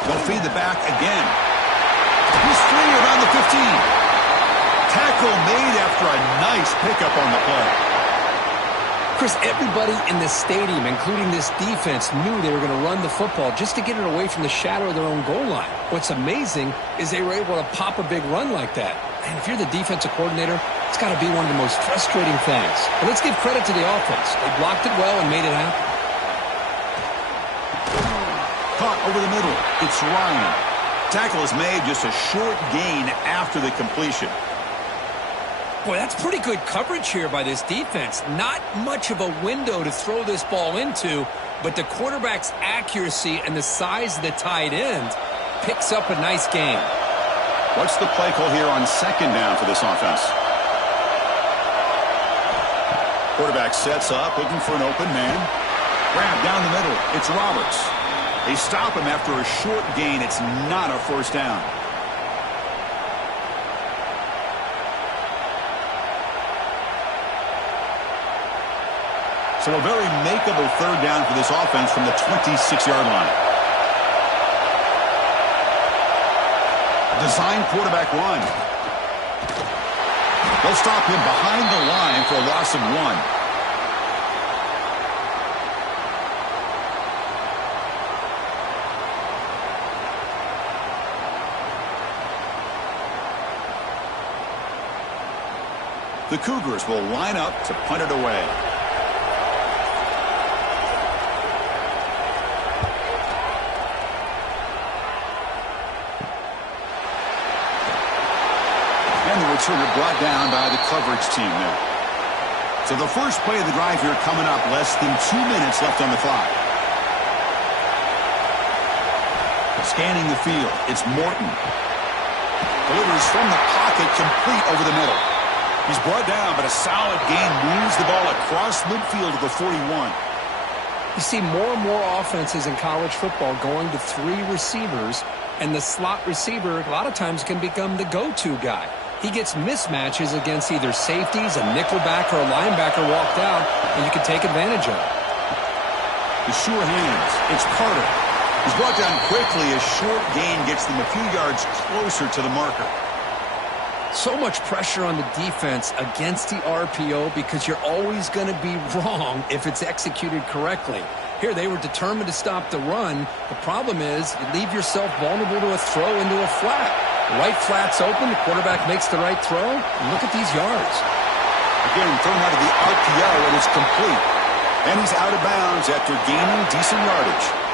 They'll feed the back again. He's free around the 15. Tackle made after a nice pickup on the play. Chris, everybody in this stadium, including this defense, knew they were going to run the football just to get it away from the shadow of their own goal line. What's amazing is they were able to pop a big run like that. And if you're the defensive coordinator, it's got to be one of the most frustrating things. But let's give credit to the offense. They blocked it well and made it happen. Caught over the middle. It's Ryan. Tackle is made, just a short gain after the completion. Boy, that's pretty good coverage here by this defense. Not much of a window to throw this ball into, but the quarterback's accuracy and the size of the tight end picks up a nice gain. What's the play call here on second down for this offense? Quarterback sets up, looking for an open man. Grab down the middle. It's Roberts. They stop him after a short gain. It's not a first down. So a very makeable third down for this offense from the 26-yard line. Design quarterback run. They'll stop him behind the line for a loss of 1. The Cougars will line up to punt it away. And the returner brought down by the coverage team there. So the first play of the drive here coming up, less than 2 minutes left on the clock. Scanning the field, it's Morton. Delivers from the pocket, complete over the middle. He's brought down, but a solid gain moves the ball across midfield to the 41. You see more and more offenses in college football going to 3 receivers, and the slot receiver a lot of times can become the go-to guy. He gets mismatches against either safeties, a nickelback, or a linebacker walked out, and you can take advantage of it. The sure hands. It's Carter. He's brought down quickly. A short gain gets them a few yards closer to the marker. So much pressure on the defense against the RPO because you're always going to be wrong if it's executed correctly. Here, they were determined to stop the run. The problem is you leave yourself vulnerable to a throw into a flat. The right flat's open. The quarterback makes the right throw. And look at these yards. Again, thrown out of the RPO, and it's complete. And he's out of bounds after gaining decent yardage.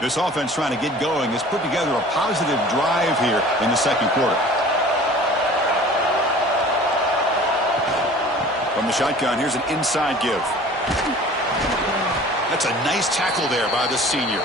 This offense trying to get going has put together a positive drive here in the second quarter. From the shotgun, here's an inside give. That's a nice tackle there by the senior.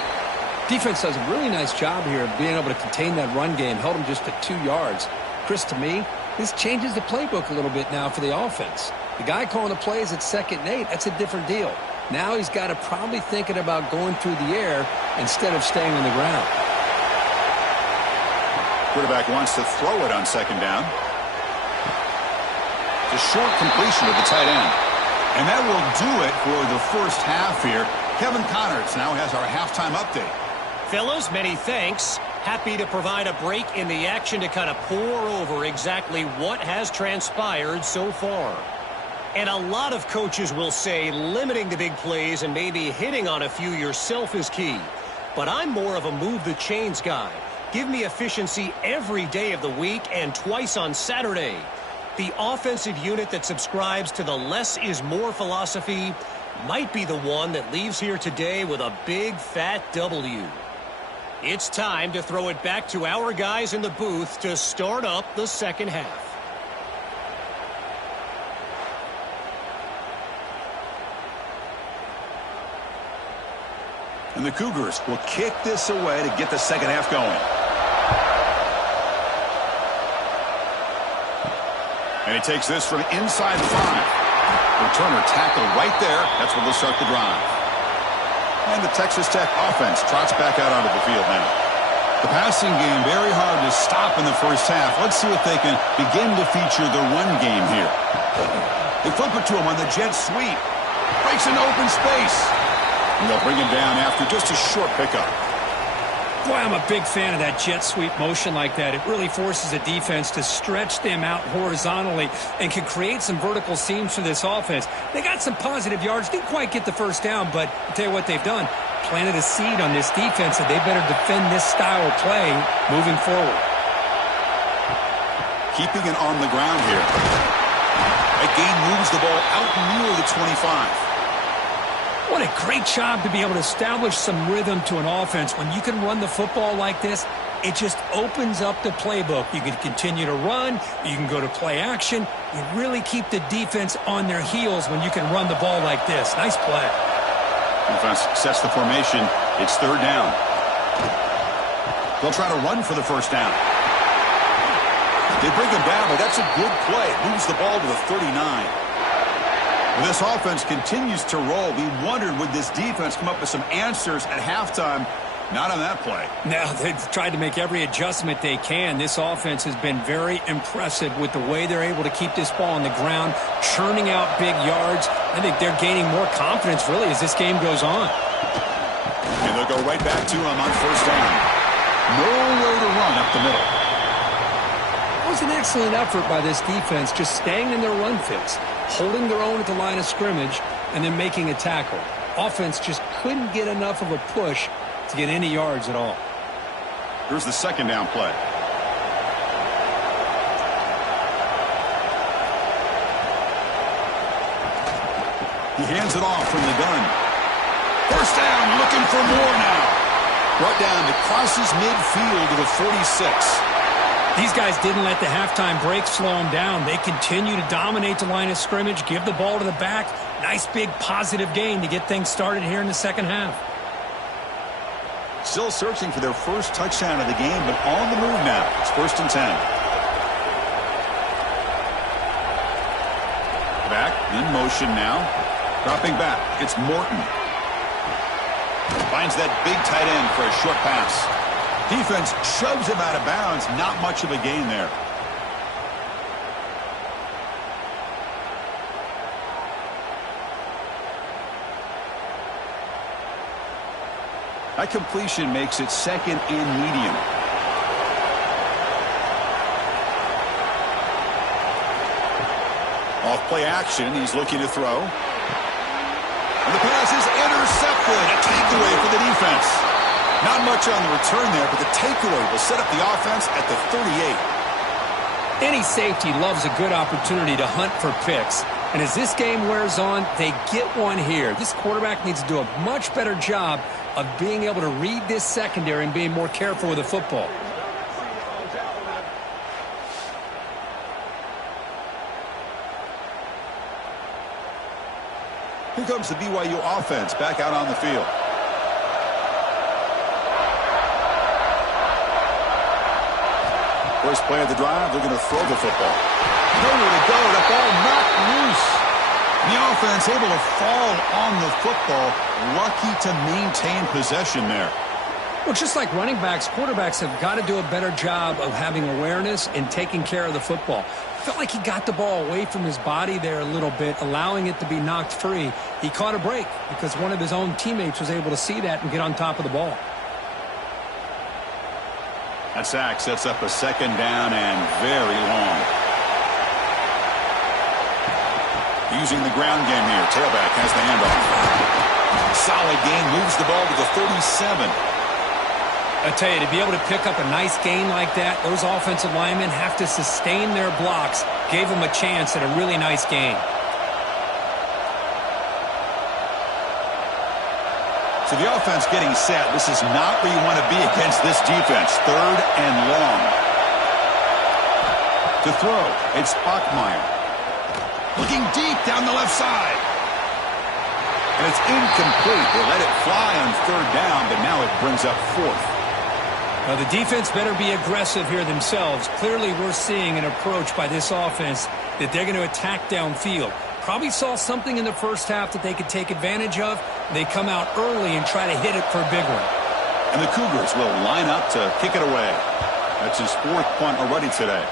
Defense does a really nice job here of being able to contain that run game, held him just at 2 yards. Chris, to me, this changes the playbook a little bit now for the offense. The guy calling the plays at 2nd and 8, that's a different deal. Now he's got to probably thinking about going through the air instead of staying on the ground. Quarterback wants to throw it on second down. It's a short completion to the tight end. And that will do it for the first half here. Kevin Connors now has our halftime update. Fellas, many thanks. Happy to provide a break in the action to kind of pour over exactly what has transpired so far. And a lot of coaches will say limiting the big plays and maybe hitting on a few yourself is key. But I'm more of a move the chains guy. Give me efficiency every day of the week and twice on Saturday. The offensive unit that subscribes to the less is more philosophy might be the one that leaves here today with a big fat W. It's time to throw it back to our guys in the booth to start up the second half. And the Cougars will kick this away to get the second half going. And he takes this from inside the 5. Returner tackled right there. That's where they'll start the drive. And the Texas Tech offense trots back out onto the field now. The passing game very hard to stop in the first half. Let's see if they can begin to feature the run game here. They flip it to him on the jet sweep. Breaks an open space. And they'll bring him down after just a short pickup. Boy, I'm a big fan of that jet sweep motion like that. It really forces a defense to stretch them out horizontally and can create some vertical seams for this offense. They got some positive yards. Didn't quite get the first down, but I'll tell you what they've done. Planted a seed on this defense that they better defend this style of play moving forward. Keeping it on the ground here. That gain moves the ball out near the 25. What a great job to be able to establish some rhythm to an offense. When you can run the football like this, it just opens up the playbook. You can continue to run. You can go to play action. You really keep the defense on their heels when you can run the ball like this. Nice play. Defense sets the formation. It's third down. They'll try to run for the first down. They bring him down, but that's a good play. Moves the ball to the 39. This offense continues to roll. We wondered, would this defense come up with some answers at halftime? Not on that play. No, they've tried to make every adjustment they can. This offense has been very impressive with the way they're able to keep this ball on the ground, churning out big yards. I think they're gaining more confidence, really, as this game goes on. And they'll go right back to him on first down. Nowhere to run up the middle. It was an excellent effort by this defense, just staying in their run fits, holding their own at the line of scrimmage, and then making a tackle. Offense just couldn't get enough of a push to get any yards at all. Here's the second down play. He hands it off from the gun. First down, looking for more now. Brought down, it crosses midfield to the 46. These guys didn't let the halftime break slow them down. They continue to dominate the line of scrimmage, give the ball to the back. Nice big positive gain to get things started here in the second half. Still searching for their first touchdown of the game, but on the move now. It's first and 10. Back, in motion now. Dropping back, it's Morton. Finds that big tight end for a short pass. Defense shoves him out of bounds. Not much of a gain there. That completion makes it second and medium. Off play action. He's looking to throw. And the pass is intercepted. A takeaway for the defense. Not much on the return there, but the takeaway will set up the offense at the 38. Any safety loves a good opportunity to hunt for picks. And as this game wears on, they get one here. This quarterback needs to do a much better job of being able to read this secondary and being more careful with the football. Here comes the BYU offense back out on the field. First play of the drive, they're going to throw the football. Nowhere to go. That ball knocked loose. The offense able to fall on the football. Lucky to maintain possession there. Well, just like running backs, quarterbacks have got to do a better job of having awareness and taking care of the football. Felt like he got the ball away from his body there a little bit, allowing it to be knocked free. He caught a break because one of his own teammates was able to see that and get on top of the ball. That sack sets up a second down and very long. Using the ground game here. Tailback has the handoff. Solid gain. Moves the ball to the 37. I tell you, to be able to pick up a nice gain like that, those offensive linemen have to sustain their blocks. Gave them a chance at a really nice gain. So the offense getting set. This is not where you want to be against this defense. Third and long. To throw, it's Bachmeier. Looking deep down the left side. And it's incomplete. They let it fly on third down, but now it brings up fourth. Well, the defense better be aggressive here themselves. Clearly, we're seeing an approach by this offense that they're going to attack downfield. Probably saw something in the first half that they could take advantage of. They come out early and try to hit it for a big one. And the Cougars will line up to kick it away. That's his fourth punt already today.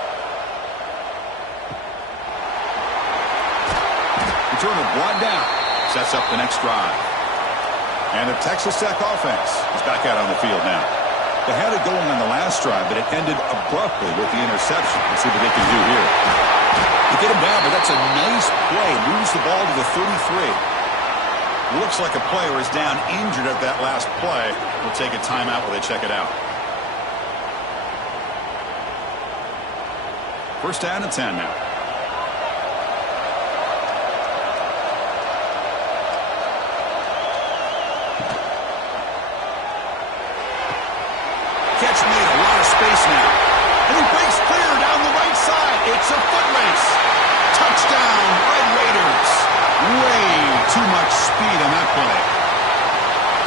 Returner brought down. Sets up the next drive. And the Texas Tech offense is back out on the field now. They had it going on the last drive, but it ended abruptly with the interception. Let's see what they can do here. They get him down, but that's a nice play. Moves the ball to the 33. Looks like a player is down injured at that last play. We'll take a timeout while they check it out. First down and 10 now. Catch made, a lot of space now. And he breaks clear down the right side. It's a foot race. Touchdown, Red Raiders. Way too much speed on that play.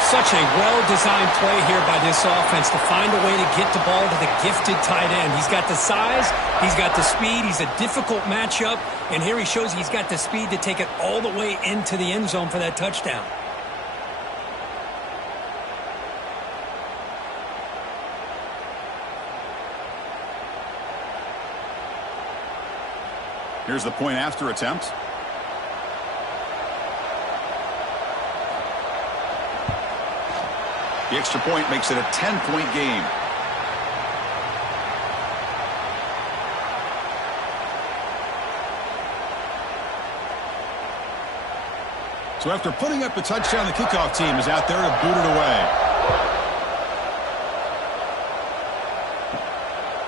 Such a well-designed play here by this offense to find a way to get the ball to the gifted tight end. He's got the size, he's got the speed, he's a difficult matchup, and here he shows he's got the speed to take it all the way into the end zone for that touchdown. Here's the point after attempt. The extra point makes it a 10-point game. So after putting up the touchdown, the kickoff team is out there to boot it away.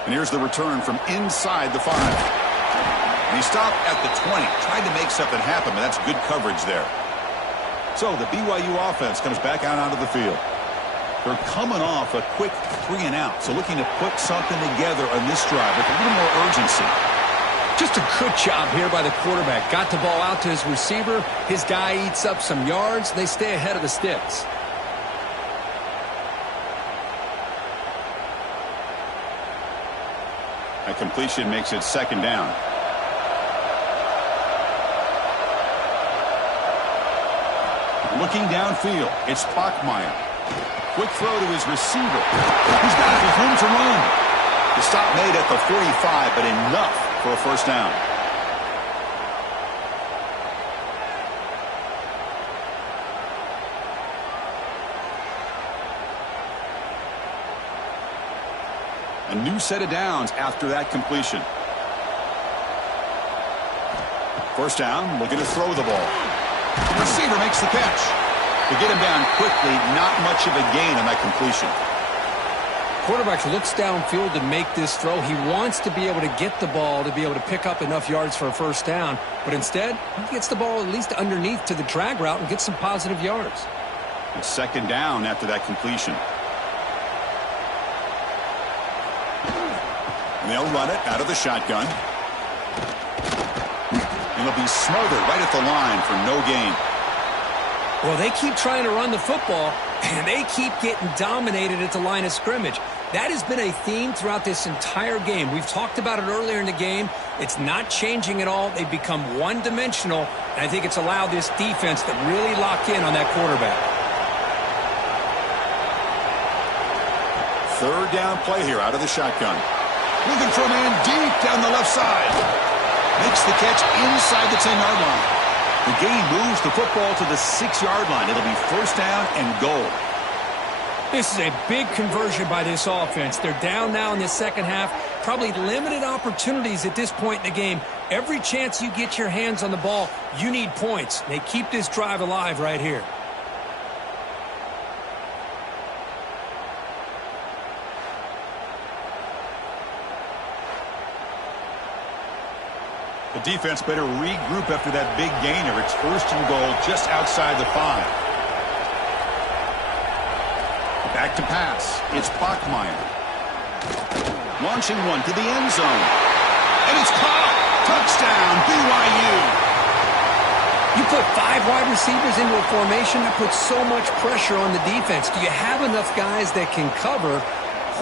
And here's the return from inside the 5. And he stopped at the 20, tried to make something happen, but that's good coverage there. So the BYU offense comes back out onto the field. They're coming off a quick 3-and-out, so looking to put something together on this drive with a little more urgency. Just a good job here by the quarterback. Got the ball out to his receiver. His guy eats up some yards. They stay ahead of the sticks. A completion makes it second down. Looking downfield, it's Bachmeier. Quick throw to his receiver. He's got it with room to run. The stop made at the 45, but enough for a first down. A new set of downs after that completion. First down, looking to throw the ball. The receiver makes the catch. To get him down quickly, not much of a gain on that completion. Quarterback looks downfield to make this throw. He wants to be able to get the ball to be able to pick up enough yards for a first down. But instead, he gets the ball at least underneath to the drag route and gets some positive yards. And second down after that completion. And they'll run it out of the shotgun. And it'll be smothered right at the line for no gain. Well, they keep trying to run the football, and they keep getting dominated at the line of scrimmage. That has been a theme throughout this entire game. We've talked about it earlier in the game. It's not changing at all. They've become one-dimensional, and I think it's allowed this defense to really lock in on that quarterback. Third down play here out of the shotgun. Looking for a man deep down the left side. Makes the catch inside the 10-yard line. The game moves the football to the 6-yard line. It'll be first down and goal. This is a big conversion by this offense. They're down now in the second half. Probably limited opportunities at this point in the game. Every chance you get your hands on the ball, you need points. They keep this drive alive right here. The defense better regroup after that big gainer. It's first and goal just outside the 5. Back to pass. It's Bachmeier. Launching one to the end zone. And it's caught. Touchdown, BYU. You put 5 wide receivers into a formation, that puts so much pressure on the defense. Do you have enough guys that can cover?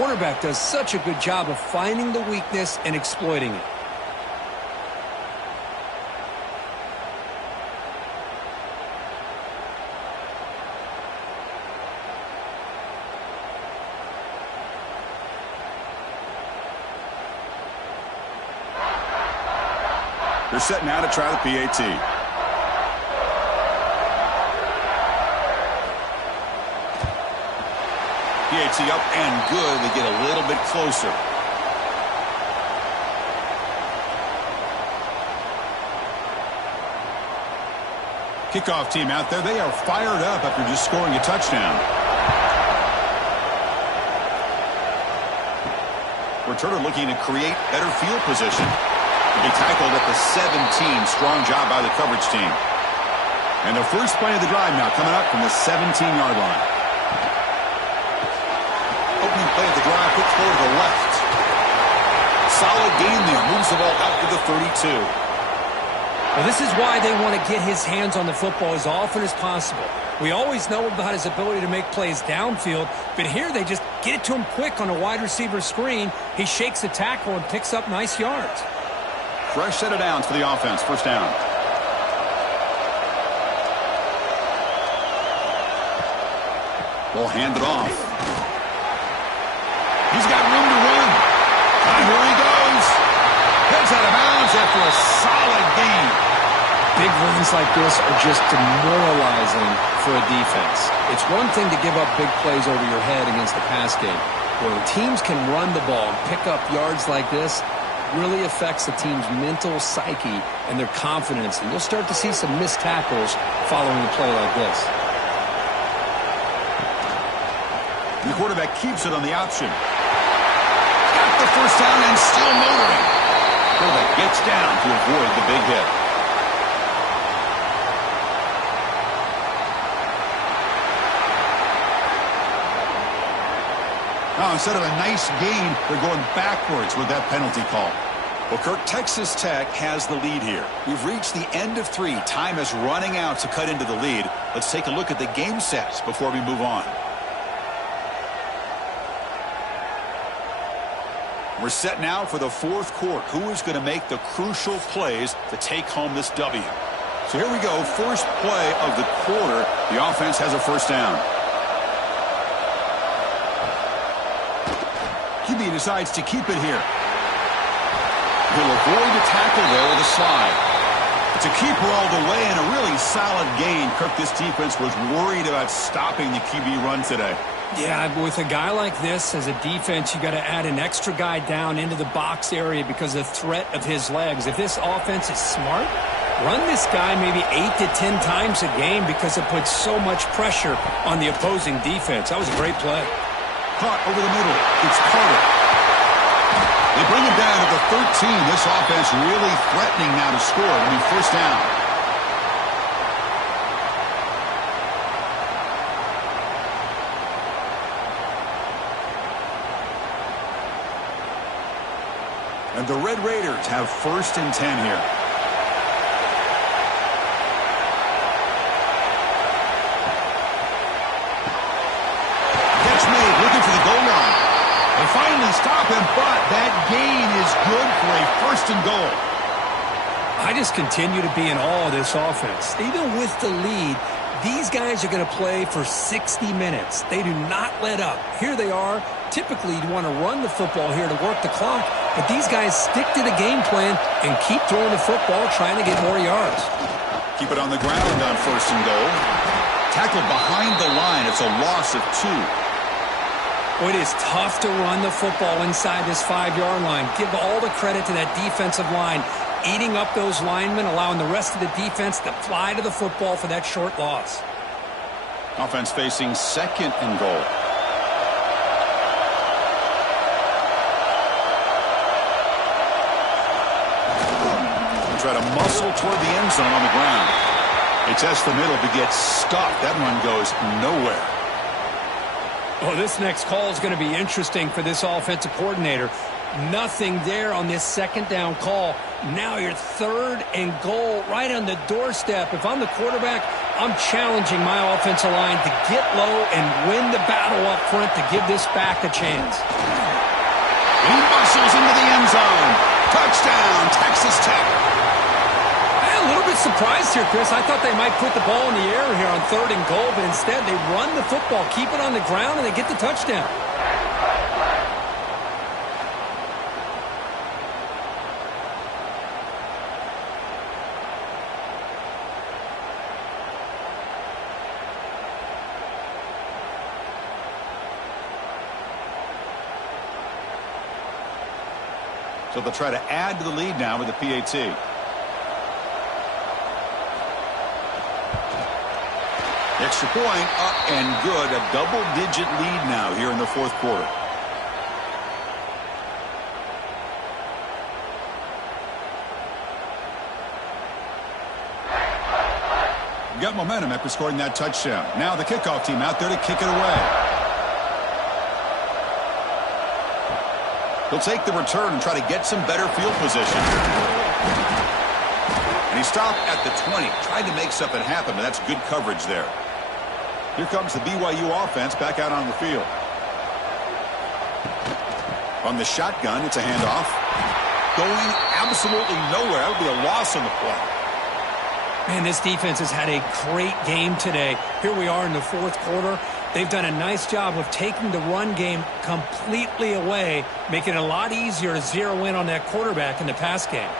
Quarterback does such a good job of finding the weakness and exploiting it. They're set now to try the PAT. PAT up and good. They get a little bit closer. Kickoff team out there. They are fired up after just scoring a touchdown. Returner looking to create better field position. To be tackled at the 17. Strong job by the coverage team. And the first play of the drive now coming up from the 17-yard line. Opening play of the drive, quick throw to the left. Solid gain there. Moves the ball out to the 32. Well, this is why they want to get his hands on the football as often as possible. We always know about his ability to make plays downfield, but here they just get it to him quick on a wide receiver screen. He shakes the tackle and picks up nice yards. Fresh set of downs for the offense. First down. Ball handed off. He's got room to run. And here he goes. Heads out of bounds after a solid gain. Big runs like this are just demoralizing for a defense. It's one thing to give up big plays over your head against the pass game. When teams can run the ball and pick up yards like this, it really affects the team's mental psyche and their confidence. And you'll start to see some missed tackles following a play like this. And the quarterback keeps it on the option. Got the first down and still motoring. Quarterback gets down to avoid the big hit. Now, instead of a nice gain, they're going backwards with that penalty call. Well, Kirk, Texas Tech has the lead here. We've reached the end of 3. Time is running out to cut into the lead. Let's take a look at the game sets before we move on. We're set now for the fourth quarter. Who is going to make the crucial plays to take home this W? So here we go. First play of the quarter. The offense has a first down. QB decides to keep it here. He'll avoid the tackle there with a slide. It's a keeper all the way and a really solid gain. Kirk, this defense was worried about stopping the QB run today. Yeah, with a guy like this as a defense, you got to add an extra guy down into the box area because of the threat of his legs. If this offense is smart, run this guy maybe 8 to 10 times a game because it puts so much pressure on the opposing defense. That was a great play. Caught over the middle. It's Carter. They bring him down at the 13. This offense really threatening now to score. It'll be first down. And the Red Raiders have first and 10 here. They finally stop him, but that gain is good for a first and goal. I just continue to be in awe of this offense. Even with the lead, these guys are going to play for 60 minutes. They do not let up. Here they are. Typically, you want to run the football here to work the clock, but these guys stick to the game plan and keep throwing the football, trying to get more yards. Keep it on the ground on first and goal. Tackled behind the line. It's a loss of 2. Well, it is tough to run the football inside this 5-yard line. Give all the credit to that defensive line, eating up those linemen, allowing the rest of the defense to fly to the football for that short loss. Offense facing second and goal. Try to muscle toward the end zone on the ground. They test the middle to get stuffed. That one goes nowhere. Oh, this next call is going to be interesting for this offensive coordinator. Nothing there on this second down call. Now you're third and goal right on the doorstep. If I'm the quarterback, I'm challenging my offensive line to get low and win the battle up front to give this back a chance. He muscles into the end zone. Touchdown, Texas Tech. A little bit surprised here, Chris. I thought they might put the ball in the air here on third and goal, but instead they run the football, keep it on the ground, and they get the touchdown. So they'll try to add to the lead now with the PAT. Extra point up and good. A double-digit lead now here in the fourth quarter. Got momentum after scoring that touchdown. Now the kickoff team out there to kick it away. He'll take the return and try to get some better field position. And he stopped at the 20. Tried to make something happen, but that's good coverage there. Here comes the BYU offense back out on the field. From the shotgun, it's a handoff. Going absolutely nowhere. That would be a loss on the play. Man, this defense has had a great game today. Here we are in the fourth quarter. They've done a nice job of taking the run game completely away, making it a lot easier to zero in on that quarterback in the pass game.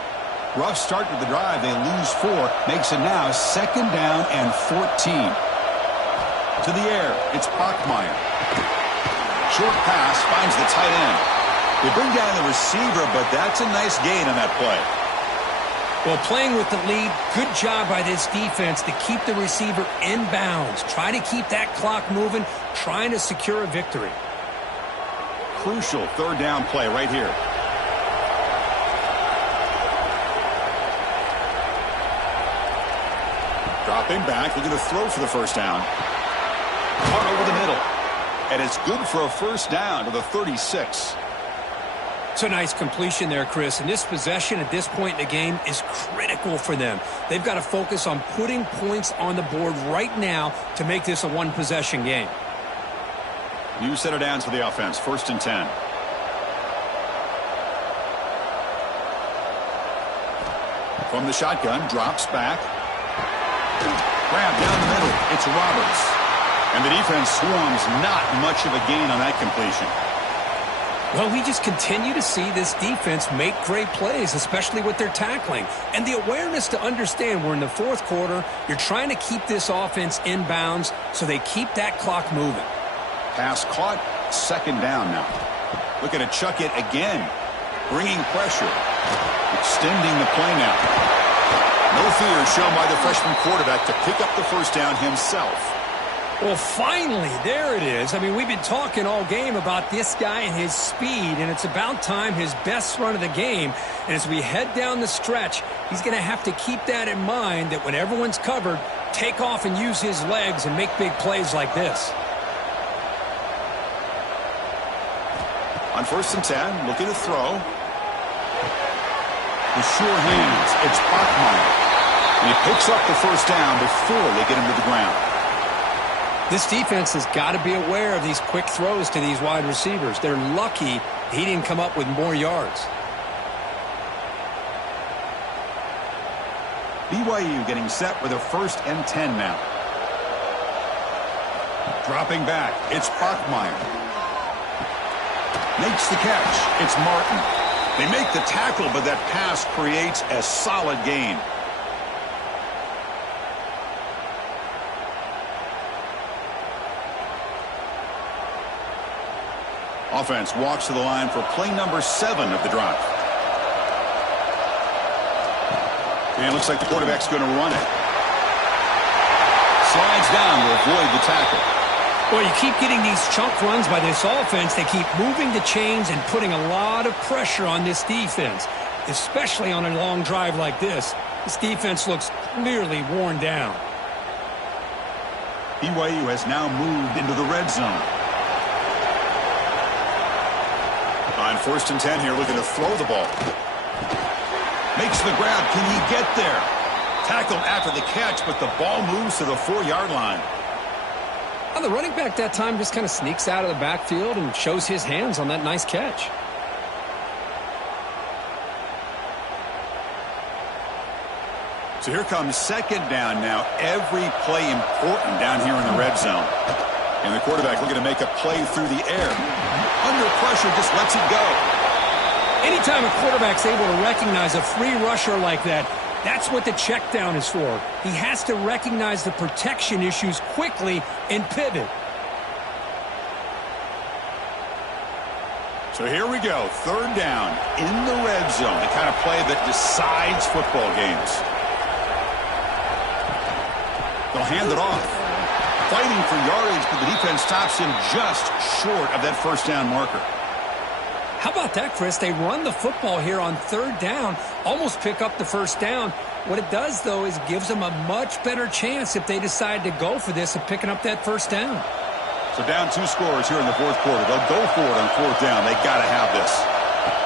Rough start to the drive. They lose 4. Makes it now 2nd down and 14. To the air. It's Bachmeier. Short pass finds the tight end. They bring down the receiver, but that's a nice gain on that play. Well, playing with the lead, good job by this defense to keep the receiver in bounds. Try to keep that clock moving, trying to secure a victory. Crucial 3rd down play right here. Dropping back, looking to throw for the 1st down. Caught over the middle. And it's good for a 1st down to the 36. It's a nice completion there, Chris. And this possession at this point in the game is critical for them. They've got to focus on putting points on the board right now to make this a one-possession game. New set of downs for the offense. 1st and 10. From the shotgun, drops back. Grab down the middle. It's Roberts. And the defense swarms. Not much of a gain on that completion. Well, we just continue to see this defense make great plays, especially with their tackling. And the awareness to understand we're in the fourth quarter, you're trying to keep this offense in bounds so they keep that clock moving. Pass caught, 2nd down now. Looking to chuck it again. Bringing pressure. Extending the play now. No fear shown by the freshman quarterback to pick up the 1st down himself. Well, finally, there it is. I mean, we've been talking all game about this guy and his speed, and it's about time his best run of the game. And as we head down the stretch, he's going to have to keep that in mind, that when everyone's covered, take off and use his legs and make big plays like this. On 1st and 10, looking to throw. With sure hands, it's Bachmeier. And he picks up the 1st down before they get him to the ground. This defense has got to be aware of these quick throws to these wide receivers. They're lucky he didn't come up with more yards. BYU getting set with a 1st and 10 now. Dropping back, it's Bachmeier. Makes the catch, it's Martin. They make the tackle, but that pass creates a solid gain. Offense walks to the line for play number 7 of the drive. And it looks like the quarterback's going to run it. Slides down to avoid the tackle. Well, you keep getting these chunk runs by this offense. They keep moving the chains and putting a lot of pressure on this defense, especially on a long drive like this. This defense looks clearly worn down. BYU has now moved into the red zone. On 1st and 10 here, looking to throw the ball. Makes the grab. Can he get there? Tackled after the catch, but the ball moves to the 4-yard line. Well, the running back that time just kind of sneaks out of the backfield and shows his hands on that nice catch. So here comes 2nd down now. Every play important down here in the red zone. And the quarterback looking to make a play through the air. Under pressure, just lets it go. Anytime a quarterback's able to recognize a free rusher like that, that's what the check down is for. He has to recognize the protection issues quickly and pivot. So here we go, third down in the red zone, the kind of play that decides football games. They'll hand it off. Fighting for yardage, but the defense stops him just short of that first down marker. How about that, Chris? They run the football here on third down, almost pick up the first down. What it does, though, is gives them a much better chance if they decide to go for this of picking up that first down. So down 2 scores here in the fourth quarter. They'll go for it on fourth down. They got to have this.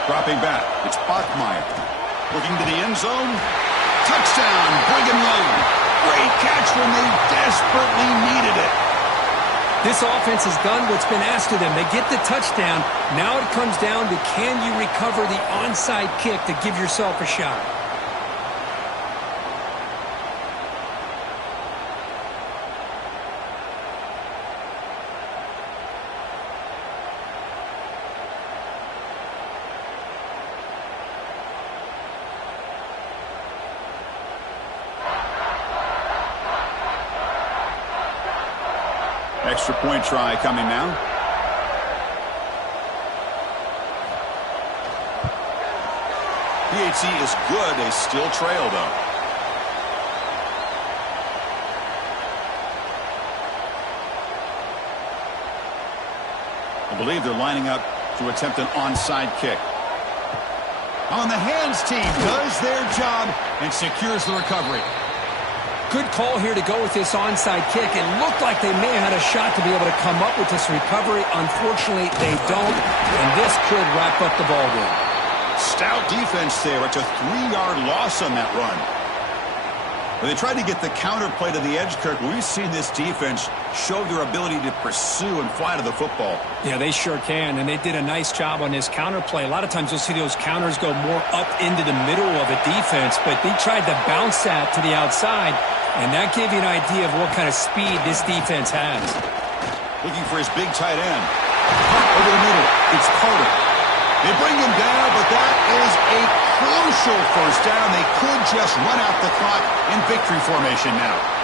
Dropping back, it's Bachmeier. Looking to the end zone. Touchdown, Brigham Young. Great catch when they desperately needed it. This offense has done what's been asked of them. They get the touchdown. Now it comes down to can you recover the onside kick to give yourself a shot. Extra point try coming now. PAT is good. They still trail, though. I believe they're lining up to attempt an onside kick. On the hands team does their job and secures the recovery. Good call here to go with this onside kick. It looked like they may have had a shot to be able to come up with this recovery. Unfortunately, they don't, and this could wrap up the ballgame. Stout defense there. It's a 3-yard loss on that run. When they tried to get the counter play to the edge, Kirk, we've seen this defense show their ability to pursue and fly to the football. Yeah, they sure can, and they did a nice job on this counter play. A lot of times you'll see those counters go more up into the middle of a defense, but they tried to bounce that to the outside, and that gave you an idea of what kind of speed this defense has. Looking for his big tight end. Over the middle, it's Carter. They bring him down, but that is a crucial first down. They could just run out the clock in victory formation now.